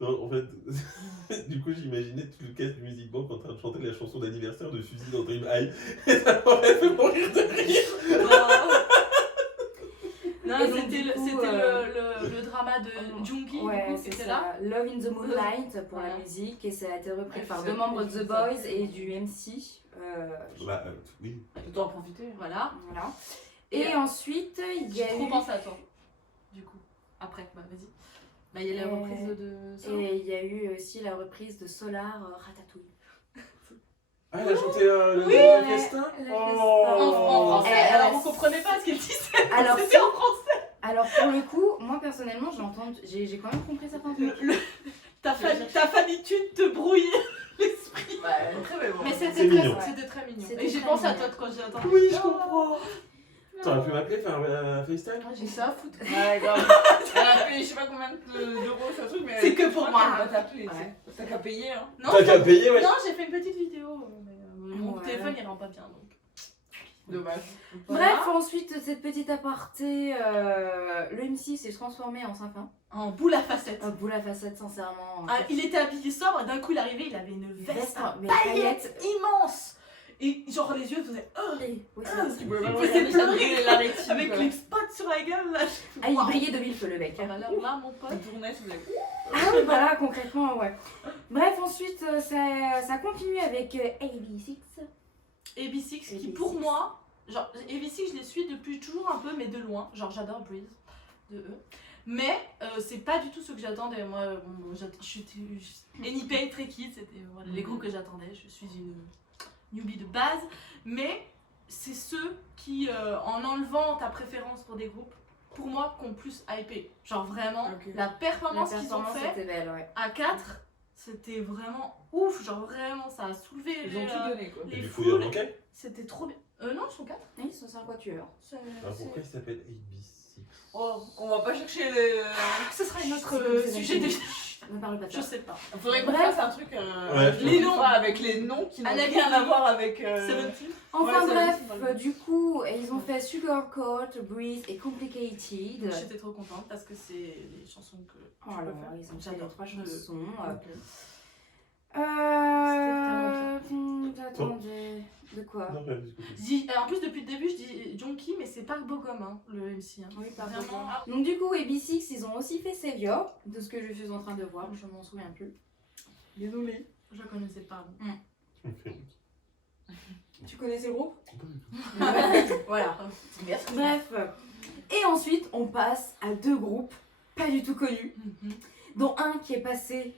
Non, en fait, du coup, j'imaginais tout le cast du Music Bank en train de chanter la chanson d'anniversaire de Suzy dans Dream High. Et ça m'aurait fait mourir de rire. Non, Et donc, c'était du coup, le drama de Jungi Ouais, du coup, qui c'est était ça. là. Love in the Moonlight pour Voilà. la musique et ça a été repris Ouais, par c'est deux membres de ça. The Boys et du MC. Bah, oui. Tu dois en profiter. Voilà. Voilà. Et ensuite, il y J'ai a trop eu... pensé à toi. Du coup. Après, bah vas-y. Bah il y a la reprise de ça. Et il y a eu aussi la reprise de Solar Ratatouille. Ah, elle a chanté le Oui, dernier ouais, festin. le festin. En français. Eh, Alors vous comprenez pas ce qu'elle disait. Alors, C'était en français. Alors pour le coup, moi personnellement, j'ai quand même compris certains trucs. Ta fanitude te brouille l'esprit. Très belle. Mais C'est c'était mignon. très mignon. C'était Et j'ai très pensé à mignon. toi quand j'ai entendu. Oui, je comprends. T'aurais pu m'appeler, faire un FaceTime. Ah, j'ai ça à foutre. Ouais, grave. Elle a payé je sais pas combien d'euros sur le truc, mais. C'est que pour moi. Elle va t'appeler. Ouais. T'as qu'à payer, hein. Non, T'as qu'à payer, ouais. non, j'ai fait une petite vidéo. Mais, mon Ouais. téléphone il rend pas bien donc. Dommage. Bref, ensuite, cette petite aparté, le MC s'est transformé en Saint-Fin. En boule à facettes. Boule à facette, sincèrement. Ah, il était habillé sobre et d'un coup il arrivait, il avait une veste à mais paillettes immense. Et genre les yeux faisaient Oui, c'est Ah, ça. Tu peux pas Il me faisait regarder, ça pleurer. brûlait la rétine. avec quoi. les spots sur la gueule là. Ah, il brillait de mille feux, le mec. Ah, bah là, mon pote. Elle tournait, ça faisait. Ah oui, voilà, concrètement, ouais. Bref, ensuite, ça continue avec AB6. AB6 qui AB6. pour moi, genre AB6 je les suis depuis toujours un peu mais de loin. Genre j'adore Breeze de eux. Mais c'est pas du tout ce que j'attendais. Moi, bon, je suis Anypain, Stray Kids, c'était voilà, les groupes que j'attendais. Je suis une newbie de base. Mais c'est ceux qui, en enlevant ta préférence pour des groupes, pour moi, qui ont plus hypé. Genre vraiment, Ok. la La performance qu'ils ont performance fait était belle, ouais. à 4, c'était vraiment ouf. Genre vraiment, ça a soulevé Ils ont tout donné, quoi. Et les du coup, il en foules. manquait. C'était trop bien. Non, ils sont 4. Oui, ce sont un quatuor. Alors pourquoi il s'appelle ABC? Oh, on va pas chercher les. Ce sera une autre C'est sujet de. Ne parle pas de Je ça. sais pas. Faudrait qu'on Bref. fasse un truc. Ouais, les je noms. vois. Avec les noms qui n'ont Analyse rien à de- voir avec. Seventeen. Enfin Ouais, bref, c'est vrai. du coup, ils ont fait Sugarcoat, Breeze et Complicated. J'étais trop contente parce que c'est les chansons que. Oh là là, ils ont fait les J'adore. 3 chansons. Attendez, de quoi? Non, pas du coup. En plus, depuis le début, je dis Jonky, mais c'est pas Bogum, hein, le MC. Hein. Oui, pardon. Vraiment. Donc du coup, AB6, ils ont aussi fait Savior, de ce que je suis en train de voir, je m'en souviens plus. Désolée. Je connaissais pas. Tu connaissais le groupe? Voilà. Merci. Bref. Et ensuite, on passe à 2 groupes pas du tout connus, dont un qui est passé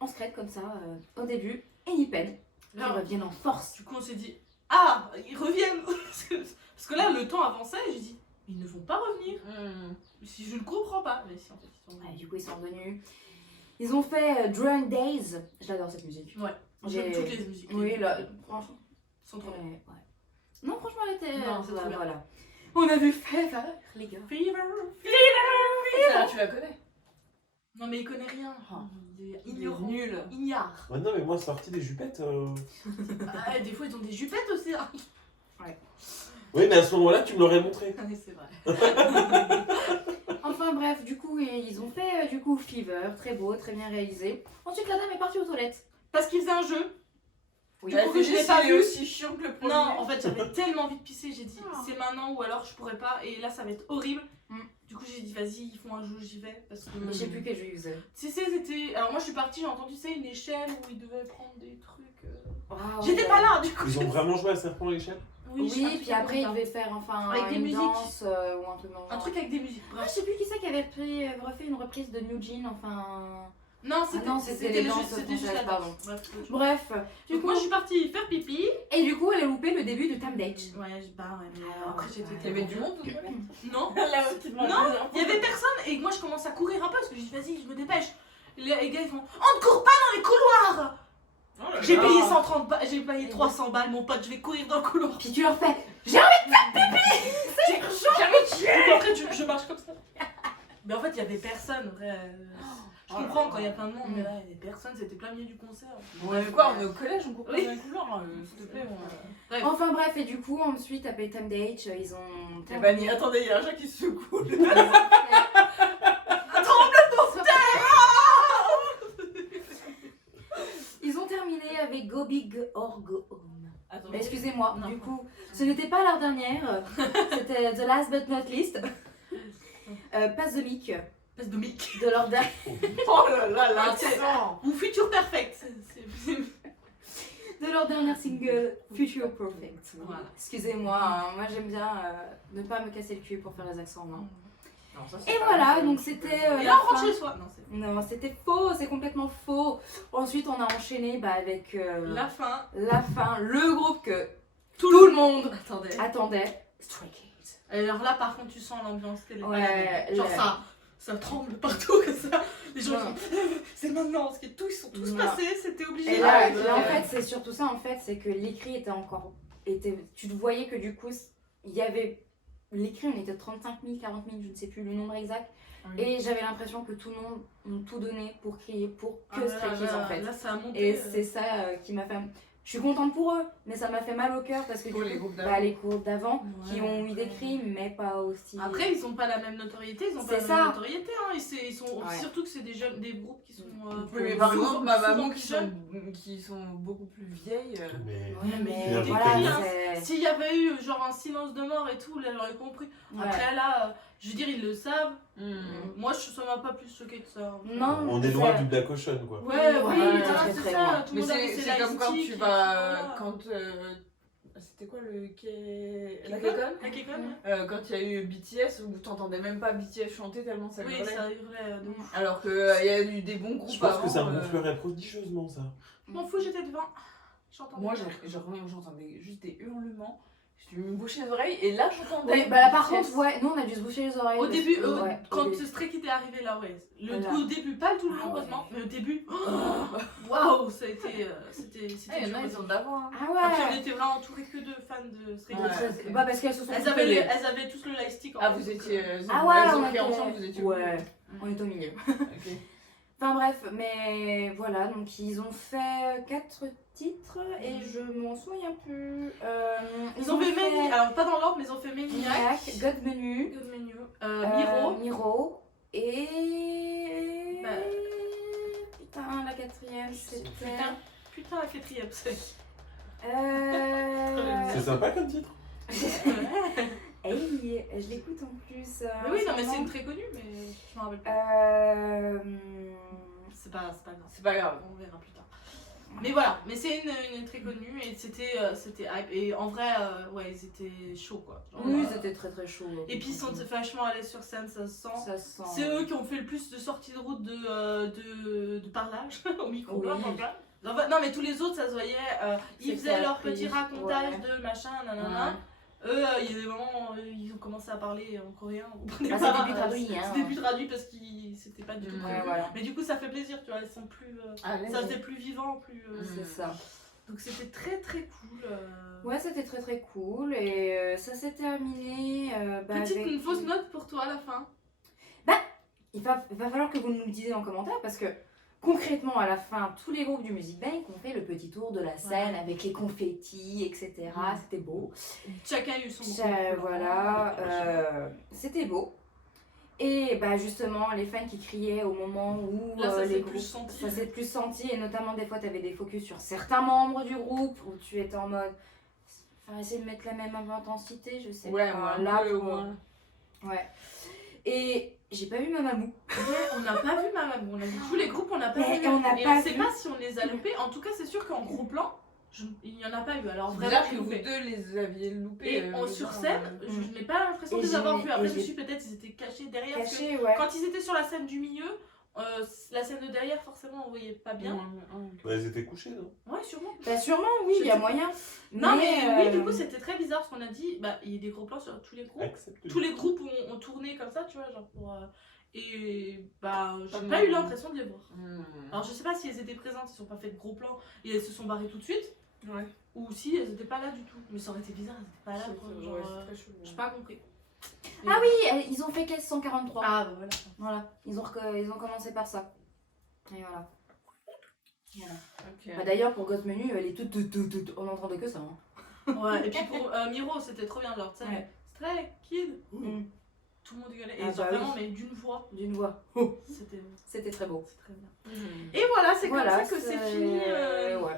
en secret comme ça au début, Anypen, qui Alors, reviennent en force. du coup, on s'est dit ah, ils reviennent. Parce que là, le temps avançait et j'ai dit ils ne vont pas revenir. Si je ne comprends pas. Mais si, en fait, ils sont Ouais, du coup, ils sont revenus. Ils ont fait Drunk Days. J'adore cette musique. Ouais. J'aime toutes les musiques. Oui, là, franchement. sont trop bien. Ouais. Non, franchement, elle était. Non, c'est trop bien. Voilà. On a vu Fever, les gars. Fever, Celle-là, tu la connais. Non, mais il connaît rien. Ah. Il est Il est ignorant. nul. Ignare. Ouais, non, mais moi, sorti des jupettes. Ah, des fois, ils ont des jupettes aussi. Hein. Oui, mais à ce moment-là, tu me l'aurais montré. Oui, c'est vrai. Enfin bref, du coup, ils ont fait du coup Fever, très beau, très bien réalisé. Ensuite, la dame est partie aux toilettes. Parce qu'ils faisaient un jeu. Oui. Du coup, que je l'ai pas il est vu. aussi chiant que le premier. Non, en fait, j'avais tellement envie de pisser, j'ai dit Ah. c'est maintenant ou alors je pourrais pas. Et là, ça va être horrible. Mm. Du coup, j'ai dit vas-y, ils font un jeu, j'y vais. Parce que. Je sais plus quel jeu ils faisaient. Tu sais, c'était. Alors, moi, je suis partie, j'ai entendu, tu sais, une échelle où ils devaient prendre des trucs. Waouh, J'étais ouais. pas là, du coup. Ils ont vraiment joué à Serpent et l'échelle? Oui, je sais un truc puis après, comme ils ça. devaient faire enfin Avec des une musiques. danse ou un truc dans le Un genre. truc avec des musiques. Ah, Bref. je sais plus qui c'est qui avait refait une reprise de New Jean, enfin. Non, c'était non, c'était les le danses jeu, c'était juste la françaises, danse. Bref. Bref, du Donc, coup, moi, je suis partie faire pipi. et du coup, elle a loupé le début de Tam Date. Ouais, bah ouais, mais Ah, après, j'étais. Il y avait du monde ou quoi? Non. La petite Non, il y avait personne et moi je commence à courir un peu parce que je dis vas-y, je me dépêche. Les gars ils font on ne court pas dans les couloirs. J'ai payé 130 balles, j'ai payé 300 balles mon pote, je vais courir dans le couloir. Puis tu leur fais C'est urgent. Donc après je marche comme ça. Mais en fait il y avait personne, vrai. Je comprends quand il y a plein de monde, mais là il y avait personne, c'était plein milieu du concert. On avait quoi? On est au collège, on court pas Oui. dans les couloirs, s'il te plaît. Bref. Enfin bref, et du coup, ensuite, après Tam Date, ils ont. Eh ben, attendez, il y a un chat qui se secoue. Ils ont terminé avec Go Big or Go Home. Attends, Excusez-moi, Non. du coup, ce n'était pas leur dernière, c'était The Last But Not Least. Pass the Mic Espèce de mic. de leur dernière. oh là là, Ah, l'accent. Ou futur perfect. De leur dernière single Future Perfect. Voilà. Excusez-moi, hein, moi j'aime bien ne pas me casser le cul pour faire les accents. Non. Non, ça, c'est Et pas voilà, grave. donc c'était. Et la là on rentre fin. chez soi. Non, c'est Non, c'était faux, c'est complètement faux. Ensuite, on a enchaîné avec la fin. la fin, le groupe que tout le monde Attendez. attendait. Stray Kids. Et alors là, par contre, tu sens l'ambiance télé. Ouais, Genre là. ça tremble partout comme ça. Les gens Ouais. sont c'est maintenant, parce que tous ils sont tous Ouais. passés, c'était obligé. Et là, Ouais, là, en ouais. fait, c'est surtout ça, en fait, c'est que l'écrit était encore. Tu voyais que du coup, il y avait. L'écrit, on était 35 000, 40 000, je ne sais plus le nombre exact. Oui. Et j'avais l'impression que tout le monde ont tout donné pour crier pour que Ah, Stray Kids, en fait. Là, ça a monté. Et c'est ça qui m'a fait. Je suis contente pour eux, mais ça m'a fait mal au cœur parce que Pour du les coup, groupes d'avant. bah, les groupes d'avant qui Ouais, ont eu des après. cris, mais pas aussi. Après, ils ont pas la même notoriété, ils ont pas C'est la ça. même notoriété. Hein. Ils sont Ouais. surtout que c'est des jeunes, des groupes qui sont. Oui, mais par exemple, ma maman souvent qui sont beaucoup plus vieilles. Mais. Ouais, mais Bien voilà, joué, c'est. S'il y avait eu genre un silence de mort et tout, là j'aurais compris. Ouais. Après là, je veux dire, ils le savent. Hmm. Moi, ça m'a pas plus choqué que ça. Non, On est c'est- loin du Black Ocean, quoi. Ouais, Ouais, oui, ouais, voilà, très, c'est très ça. loin. Tout le Mais monde avait c'est ses comme quand lightsticks tu et vas. tout, Quand. C'était quoi le quai. La Kekon. Kekon La Kekon, ouais. Quand il y a eu BTS où t'entendais même pas BTS chanter tellement ça Oui, hurlait. ça hurlait de ouf. Alors qu'il y a eu des bons groupes Je pense que ça avant, gonflerait prodigieusement, ça. Je m'en fous, j'étais devant. J'entends. Moi j'entendais juste des hurlements. Je me bouchais les oreilles et là j'entendais. Oui, bah là par BTS. contre, ouais, nous on a dû se boucher les oreilles. Au parce début, que, ouais, au quand début. Stray Kids est arrivé là, ouais. Voilà. Au début, pas tout le long, Ah ouais. heureusement, mais au début, waouh, ça a été. C'était Ah, il y en a, ils sont d'avant. Hein. Ah Après, on ouais. était vraiment entourés que de fans de Stray Kids. Ouais. Très- Bah parce qu'elles se sont Elles toutes avaient, levées. elles avaient tous le lightstick en Ah, fait, vous donc, étiez. Ah ouais, elles on ont pris était- ensemble, vous étiez. Ouais, on est au milieu. Ok. Enfin bref, mais voilà, donc ils ont fait 4 titres et je m'en souviens plus. Ils ont fait Many, alors pas dans l'ordre, mais ils ont fait Maniac, Maniac, God Menu, Good Menu, Miro. Miro et. Bah. Putain, la quatrième c'était. Putain, la quatrième, c'est. C'est sympa comme titre. Hey, je l'écoute en plus. Mais oui, non, mais c'est une très connue, mais je m'en rappelle pas. C'est pas grave. C'est pas grave. On verra plus tard. Mais voilà, mais c'est une très connue et c'était hype. Et en vrai, ouais, ils étaient chauds quoi. Genre, Oui, c'était très très chaud. et puis ils sont vachement allés sur scène, ça se sent. Ça se sent. C'est eux qui ont fait le plus de sorties de route de parlage au micro. Oui. Non, mais tous les autres, ça se voyait. Ils C'était faisaient leur appris, petit racontage ouais. de machin, nanana. Ouais. Eux, il y a des moments, ils ont commencé à parler en coréen. On comprenait Ah, pas, c'est début traduit, hein. C'est début traduit parce que c'était pas du tout Ouais, prévu. voilà. Mais du coup, ça fait plaisir, tu vois, ils sont plus. Allez. Ça faisait plus vivant, plus. C'est ça. Donc c'était très très cool. Ouais, c'était très très cool et ça s'est terminé. Petite avec... une fausse note pour toi à la fin. va falloir que vous nous le disiez en commentaire parce que concrètement, à la fin, tous les groupes du Music Bank ont fait le petit tour de la scène avec les confettis, etc. C'était beau. Chacun a eu son Voilà, c'était beau. Et bah justement, les fans qui criaient au moment où Là, ça les s'est groupes, plus senti. ça s'est plus senti, et notamment des fois, tu avais des focus sur certains membres du groupe où tu étais en mode, enfin, essayer de mettre la même intensité, je sais Ouais, pas. ouais, Là, au pour- moins. Ouais. Et j'ai pas vu Mamamoo. Ouais, on n'a pas vu Mamamoo, on a vu tous les groupes, on n'a pas Mais vu. on n'a Et pas on sait vu. pas si on les a loupés. En tout cas, c'est sûr qu'en gros plan, il n'y en a pas eu. Alors C'est vraiment, bizarre que vous loupé. deux les aviez loupés. Et sur scène, je n'ai pas l'impression Et de les avoir j'ai- vus. Après, et je me j'ai- suis peut-être ils étaient cachés derrière. Parce que Caché, ouais. quand ils étaient sur la scène du milieu, la scène de derrière, forcément, on voyait pas bien. Bah, ils étaient couchés, non? Ouais, sûrement. Bah sûrement, oui, il y a moyen. Non, mais oui, du euh, coup, c'était très bizarre ce qu'on a dit. Bah, il y a des gros plans sur tous les groupes. Accepte. Tous les groupes ont tourné comme ça, tu vois, genre pour. Et bah, j'ai Pas pas de- eu l'impression de les voir. Hmm. Alors, je sais pas si elles étaient présentes, ils ont pas fait de gros plans et elles se sont barrées tout de suite. Ouais. Ou si elles étaient pas là du tout. Mais ça aurait été bizarre, elles étaient pas là. C'est- Quoi, ouais, genre, c'est très chelou. j'ai pas compris. Ah oui, ils ont fait caisse 143. Ah bah voilà. Voilà, ils ont commencé par ça. Et voilà. Voilà. Ok. Bah, d'ailleurs, pour Ghost Menu, elle est toute. On n'entendait que ça. Hein. Ouais, et puis pour Miro, c'était trop bien, genre, tu sais, Ouais. Stray Kid, Mm. tout le monde gueulait. Et Ah genre bah vraiment, oui. mais d'une voix, D'une voix. c'était C'était très beau. très bien. Hmm. Et voilà, c'est Voilà, comme ça que c'est fini. Ouais.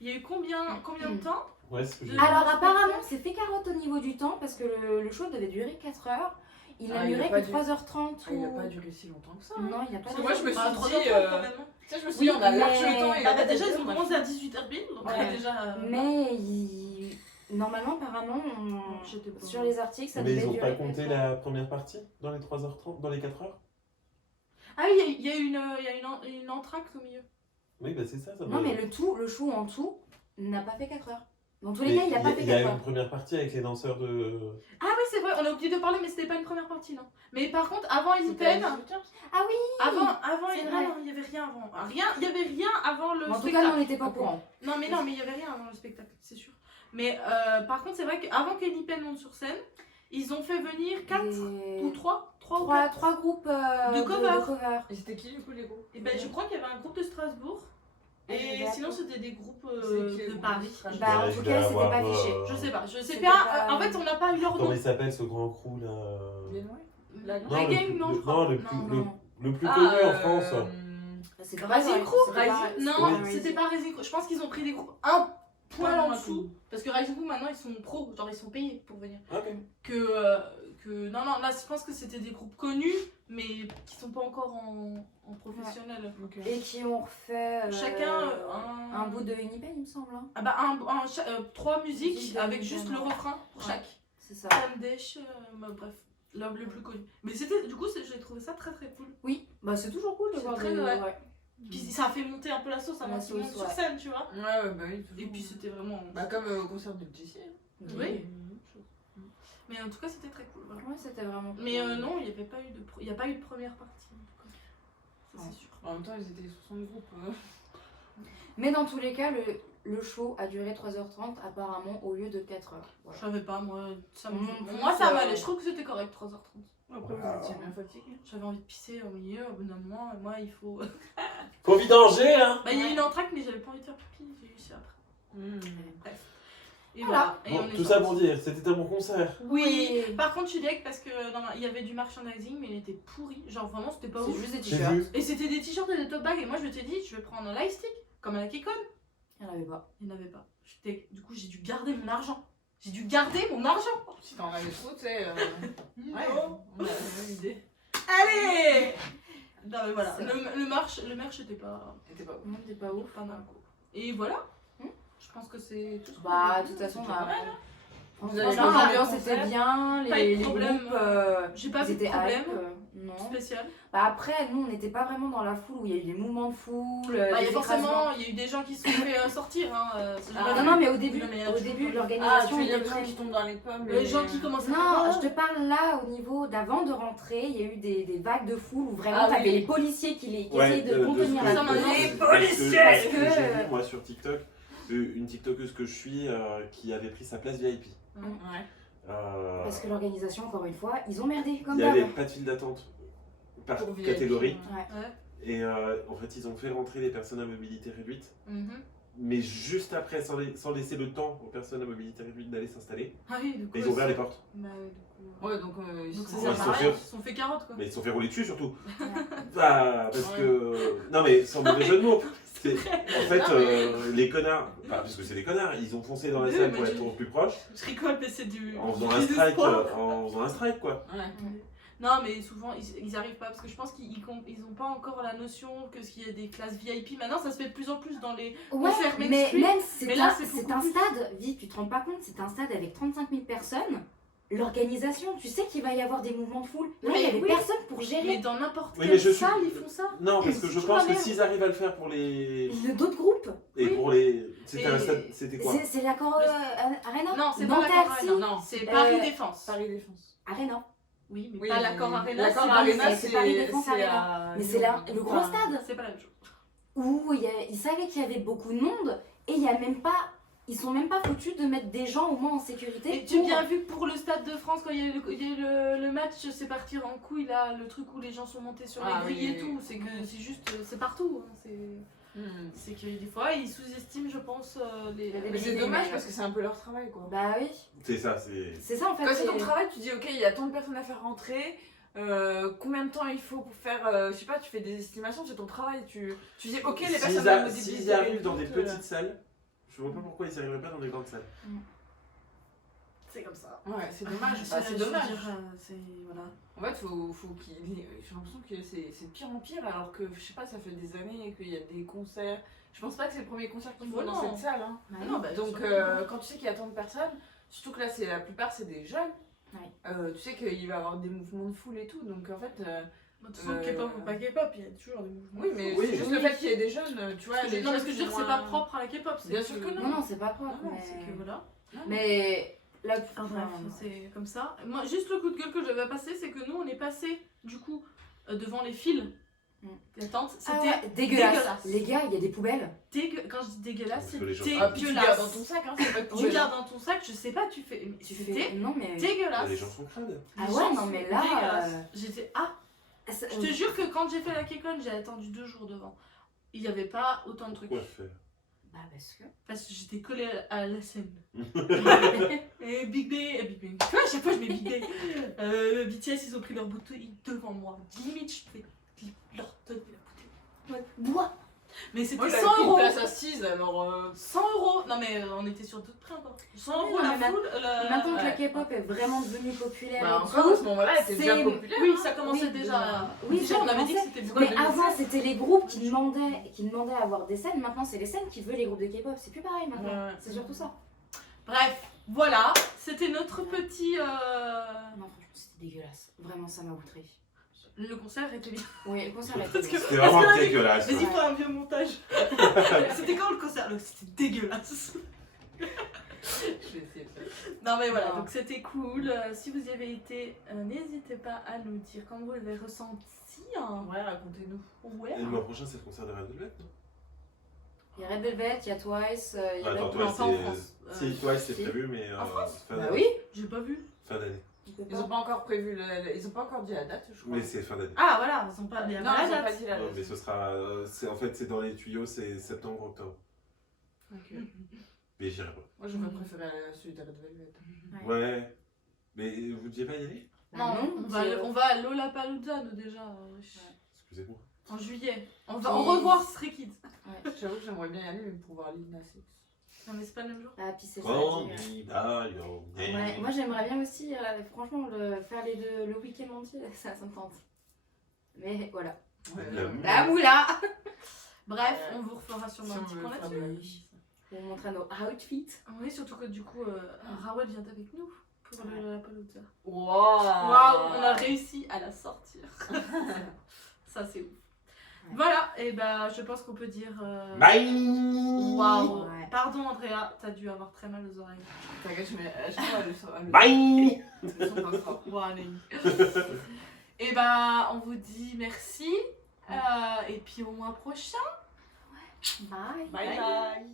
Il y a eu combien de temps? Ouais, c'est ce que j'ai Ah, Alors, apparemment, c'est fait carotte au niveau du temps parce que le show devait durer 4 heures. Il n'a Ah, il a duré pas que dû- 3h30. Ah, il a pas duré si longtemps que ça. hein. Non, il n'y a pas Parce de que moi, je me Bah, suis 3 dit, heures quand même. hein. Tu sais, je me suis dit, on a Oui, large mais- le temps. Et Ah bah là, déjà, ils ont on a commencé à 18h pile, donc Ouais. déjà... Mais normalement, apparemment, J'étais pas- sur les articles, ça Mais devait ils ont durer pas compté 4 heures. la première partie dans les 3h30, dans les 4h? Ah oui, il y a une entracte au milieu. Oui, bah c'est ça. Non, mais le show en tout n'a pas fait 4 heures. Dans tous les Mais cas, il n'a pas fait il y a 4 une heures. première partie avec les danseurs de. Ah oui, c'est vrai, on a oublié de parler, mais c'était pas une première partie, non. Mais par contre, avant C'était à Independence, 18 heures. Ah oui. avant, c'est non, vrai. non, il y avait rien avant. Il y avait rien avant le En tout cas, spectacle. nous, on n'était pas au courant. Non, mais il y avait rien avant le spectacle, c'est sûr. Mais par contre, c'est vrai qu'avant qu'Ellie Penn monte sur scène, ils ont fait venir 4 ou 3 ou 4. Trois groupes De cover. cover. Et c'était qui, du coup, les groupes? Et ben, je crois qu'il y avait un groupe de Strasbourg. Ah, Et d'accord. sinon, c'était des groupes C'est qui, les de groupes Paris. de Strasbourg Bah, en Ouais, tout je cas, vais c'était avoir, pas affiché. Je sais pas, je sais C'était pas. pas- En fait, on n'a pas eu leur Comment nom. il s'appelle ce grand crew là? Viennois La Non, La le gang, plus- non, le- je crois. non, le Non, plus, non. le plus Ah, connu en France. C'est Rising Crew c'était pas- Non, Oui. c'était pas Rising Crew. Je pense qu'ils ont pris des groupes un poil en Ouais, dessous. Parce que Rising Crew, maintenant, ils sont pros. Genre, ils sont payés pour venir. Ok. Non, là, je pense que c'était des groupes connus, mais qui sont pas encore en professionnel. Ok. Et qui ont refait Chacun un bout de Unipen, il me semble. Hein. Ah bah, 3 musiques Musique avec de juste le Unipen, ouais. refrain pour Ouais. chaque. C'est ça. Sandesh, bref, le plus connu. Mais c'était, du coup, j'ai trouvé ça très très cool. Oui, bah c'est toujours cool de C'est voir très- des... ouais. ouais. Puis ça a fait monter un peu la sauce La avant qu'ils montent sauce, sur ouais. scène, tu vois. Ouais, bah oui. toujours. Et puis c'était vraiment. Bah, comme au concert de JC. Oui. Mais en tout cas, c'était très cool. Voilà. Ouais, c'était vraiment Mais cool. non, il n'y avait pas eu de, il y a pas eu de première partie. En tout cas. Ça, c'est sûr. En même temps, ils étaient 60 groupes. Mais dans tous les cas, le show a duré 3h30 apparemment au lieu de 4h. Voilà. Je savais pas, moi, ça me... Non plus, moi ça ça- m'allait. Je trouve que c'était correct, 3h30. Après, vous étiez bien fatigués. J'avais envie de pisser au milieu, au bout d'un moment, et moi il faut. Faut vidanger, hein. Bah, il y a eu une entracte, mais j'avais pas envie de faire pipi, j'ai eu ça après. Bref. Et Voilà. voilà. Et Bon, on est tout ça sortis. pour dire, c'était un bon concert. Oui. Par contre, je suis deg parce que il y avait du merchandising, mais il était pourri. Genre vraiment, c'était pas C'est ouf. juste des J'ai t-shirts. vu. Et c'était des t-shirts et des top bags. Et moi, je m'étais dit, je vais prendre un lightstick, comme à la Kikon. Il n'y en avait pas. Il n'y en avait pas. Du coup, j'ai dû garder mon argent. J'ai dû garder mon argent. Si t'en avais trop, tu sais. Ouais, Non. on a la même idée. Allez. Non mais voilà, C'est le merch était pas C'était pas ouf. Non, c'était pas ouf. mal quoi. Et voilà. Hmm. Je pense que c'est tout ce qu'on Bah, a de dit. toute façon, C'est on a- pas mal, hein. Vous avez Franchement, pas l'ambiance de était concert, bien, pas eu de les problème, groupes, J'ai pas ils vu de étaient problème hype, non. spécial. Bah après, nous, on n'était pas vraiment dans la foule où il y a eu des mouvements de foule, Bah, il y a des écrasements. forcément, il y a eu des gens qui se sont fait sortir. Hein, j'ai pas Non, vu. non, mais au début, Non, mais il y en a toujours pas. Ah, l'organisation tu veux dire était les gens très... qui tombent dans les pommes. Les gens qui commencent à Non, je te parle là au niveau d'avant de rentrer, il y a eu des vagues de foule où vraiment Ah oui. t'avais les policiers qui essayaient de contenir ce la que- foule. les policiers. Parce que- J'ai vu moi sur TikTok une TikTokeuse que je suis qui avait pris sa place VIP. Ouais. Euh, Parce que l'organisation, encore une fois, ils ont merdé comme Il y avait d'hab. pas de file d'attente. par Pour VIP. catégorie. Ouais. Ouais. Et en fait, ils ont fait rentrer les personnes à mobilité réduite, Mhm. mais juste après, sans laisser le temps aux personnes à mobilité réduite d'aller s'installer. Ah oui, du coup. Et ils ont ouvert les portes. Bah ouais, du coup. Ouais, donc ils Donc ça sont- sert ils à sont rien, fait- ils se sont fait carotte quoi. Mais ils se sont fait rouler dessus surtout. Ouais. Bah, parce Ouais. que. Non, mais sans mauvais jeu de mots. C'est vrai. En fait, Non, mais- les connards, enfin, parce que c'est des connards, ils ont foncé dans la Oui, salle mais pour tu- être au plus proche Je rigole, mais c'est du. en faisant du un strike, désespoir. quoi. Ouais. Non, mais souvent ils arrivent pas parce que je pense qu'ils ont pas encore la notion que s'il y a des classes VIP. Maintenant, ça se fait de plus en plus dans les Ouais, concerts mais mainstream. même Mais c'est là, un, c'est c'est beaucoup un plus. stade, Vie, tu te rends pas compte, c'est un stade avec 35 000 personnes. L'organisation, tu sais qu'il va y avoir des mouvements de foule. Là, il y Mais avait oui. personne pour Mais gérer. dans n'importe Oui, mais quelle je suis- salle, ils font ça. Non, parce que C'est je toute pense la que merde. s'ils arrivent à le faire pour les. D'autres groupes. Et Oui. pour les. C'était Et- un stade. C'était quoi C'est l'accord Arena. Non, c'est pas Nanterre, l'accord si. Arena. Non. C'est Paris Euh, Défense. Paris Défense. Arena. Oui, mais Oui, pas l'accord Arena. L'accord c'est Arena, Paris- c'est Paris Défense Arena. à Mais c'est Lyon. le grand stade C'est pas la même chose. où ils savaient qu'il y avait beaucoup de monde et il y a même pas. Ils sont même pas foutus de mettre des gens au moins en sécurité. Et tu as bien vu que pour le Stade de France, quand il y a eu le match, c'est parti en couille là, le truc où les gens sont montés sur Ah les grilles oui, et oui. tout. C'est que c'est juste, c'est partout. Hein. C'est que des fois ils sous-estiment, je pense, les. Mais c'est dommage parce que c'est un peu leur travail quoi. Bah oui. C'est ça, c'est. C'est ça en fait. Quand c'est ton travail, tu dis ok, il y a tant de personnes à faire rentrer. Combien de temps il faut pour faire, je sais pas, tu fais des estimations, c'est ton travail, tu dis ok, les personnes à mobilité S'ils arrivent dans des réduite, petites salles, je vois pas pourquoi ils arriveraient pas dans des grandes salles. C'est comme ça. Ouais, c'est dommage, Je c'est veux dommage. dire, c'est voilà. En fait, faut qu'il. J'ai l'impression que c'est de pire en pire, alors que je sais pas, ça fait des années qu'il y a des concerts. Je pense pas que c'est le premier concert qu'ils font Oh dans non. cette salle. Hein. Bah Non, bah, Donc, sûrement. quand tu sais qu'il y a tant de personnes, surtout que là, la plupart c'est des jeunes, tu sais qu'il va y avoir des mouvements de foule et tout. Donc, en fait. De toute façon, K-pop ou pas K-pop, il y a toujours des mouvements. Oui, mais Oui, c'est juste oui. le fait qu'il y ait des jeunes, tu vois. les Non, mais ce jeunes que je veux dire, sont c'est pas moins- propre à la K-pop. c'est Bien sûr que Non, non, c'est pas propre. Non, mais... c'est que voilà. Mais là, Enfin, bref, c'est comme ça. Moi, juste le coup de gueule que j'avais passé, c'est que nous, on est passé, du coup, devant les files d'attente. Ah C'était ouais, dégueulasse. dégueulasse. Les gars, il y a des poubelles. Quand je dis dégueulasse, Parce que c'est les gens- Ah, puis tu gardes dans ton dégueulasse. sac, hein, c'est pas Tu gardes dans ton sac, je sais pas, tu fais. mais Tu C'était fais. Non, mais. dégueulasse. Les gens sont crades. Ah Les ouais, gens non, sont mais là, dégueulasses. J'étais. Ah, Ça- je te jure que quand j'ai fait la K-Con, j'ai attendu 2 jours devant. Il n'y avait pas autant de trucs. Pourquoi faire Bah, parce que. Parce que j'étais collée à la scène. Et Big Bang. Tu vois, à chaque fois je mets Big Bang. BTS, ils ont pris leur bouteille devant moi. Limite, je pouvais leur donner la bouteille. Ouais, bois. Mais c'était Moi, 100 j'avais pris une euros. place assise, alors. 100 euros. Non, mais on était sur d'autres prix encore. 100 euros Oui, la mais foule. Maintenant que la ouais. K-pop est vraiment devenue populaire. Bah, et encore tout, à ce moment-là, elle était déjà c'est- populaire. Oui, hein. ça commençait Oui, déjà. oui, Déjà, ça on avait dit que commençait. c'était beaucoup. Mais avant, c'était les groupes qui demandaient à avoir des scènes. Maintenant, c'est les scènes qui veulent les groupes de K-pop. C'est plus pareil maintenant. Ouais, ouais. C'est surtout ça. Bref, voilà. C'était notre petit. Non, franchement, c'était dégueulasse. Vraiment, ça m'a outré. Le concert était bien. Oui, le concert a été Parce que- bien. C'était Parce vraiment que là, dégueulasse. Vas-y, fais un vieux montage. C'était quand le concert? C'était dégueulasse. Je vais essayer de faire. Non mais voilà, Non. donc c'était cool. Si vous y avez été, n'hésitez pas à nous dire comment vous l'avez ressenti. Hein. Ouais, racontez-nous. Ouais. Et le mois prochain, c'est le concert de Red Velvet, non Il y a Red Velvet, il y a Twice, il y a Attends, non, toi, pas en France. Si, toi, c'est si. prévu, mais. En France fin Bah d'année. oui. J'ai pas vu. Fin d'année. Tu peux Ils ont pas. pas encore prévu ils ont pas encore dit la date, je crois. Mais c'est fin d'année. Ah voilà, ils ont pas. Il y a non, pas ils la ont pas date. dit la Non, date. mais ce sera. En fait, c'est dans les tuyaux, c'est septembre, octobre. Ok. Mais j'irai pas. Moi, j'aurais préféré celui de Red Velvet. Ouais. Ouais. Mais vous ne deviez pas y aller Non, c'est- on va à Lollapalooza nous déjà. Excusez-moi. En juillet. On va revoir Stray Kids. J'avoue que j'aimerais bien y aller, mais pour voir Lil Nas X. Non mais c'est pas le même jour. Ah, puis c'est ça. Candidato. Ouais, moi j'aimerais bien aussi, franchement, faire les deux le week-end entier, ça me tente. Mais voilà. Ouais, La ouais. La moula. Bref, on vous refera sûrement Si un on petit veut point faire là-dessus. de- On montre à nos outfits. Oui, surtout que du coup, Rawal vient avec nous pour le Lollapalooza. Waouh! Waouh, on a réussi à la sortir. Ça, c'est ouf. Ouais. Voilà, et bah, je pense qu'on peut dire. Bye. Waouh! Ouais. Pardon, Andrea, t'as dû avoir très mal aux oreilles. T'inquiète, je mets le son. Bye. Le son pas fort. Waouh, allez. Et bah, on vous dit merci. Et puis au mois prochain. Bye. Bye bye.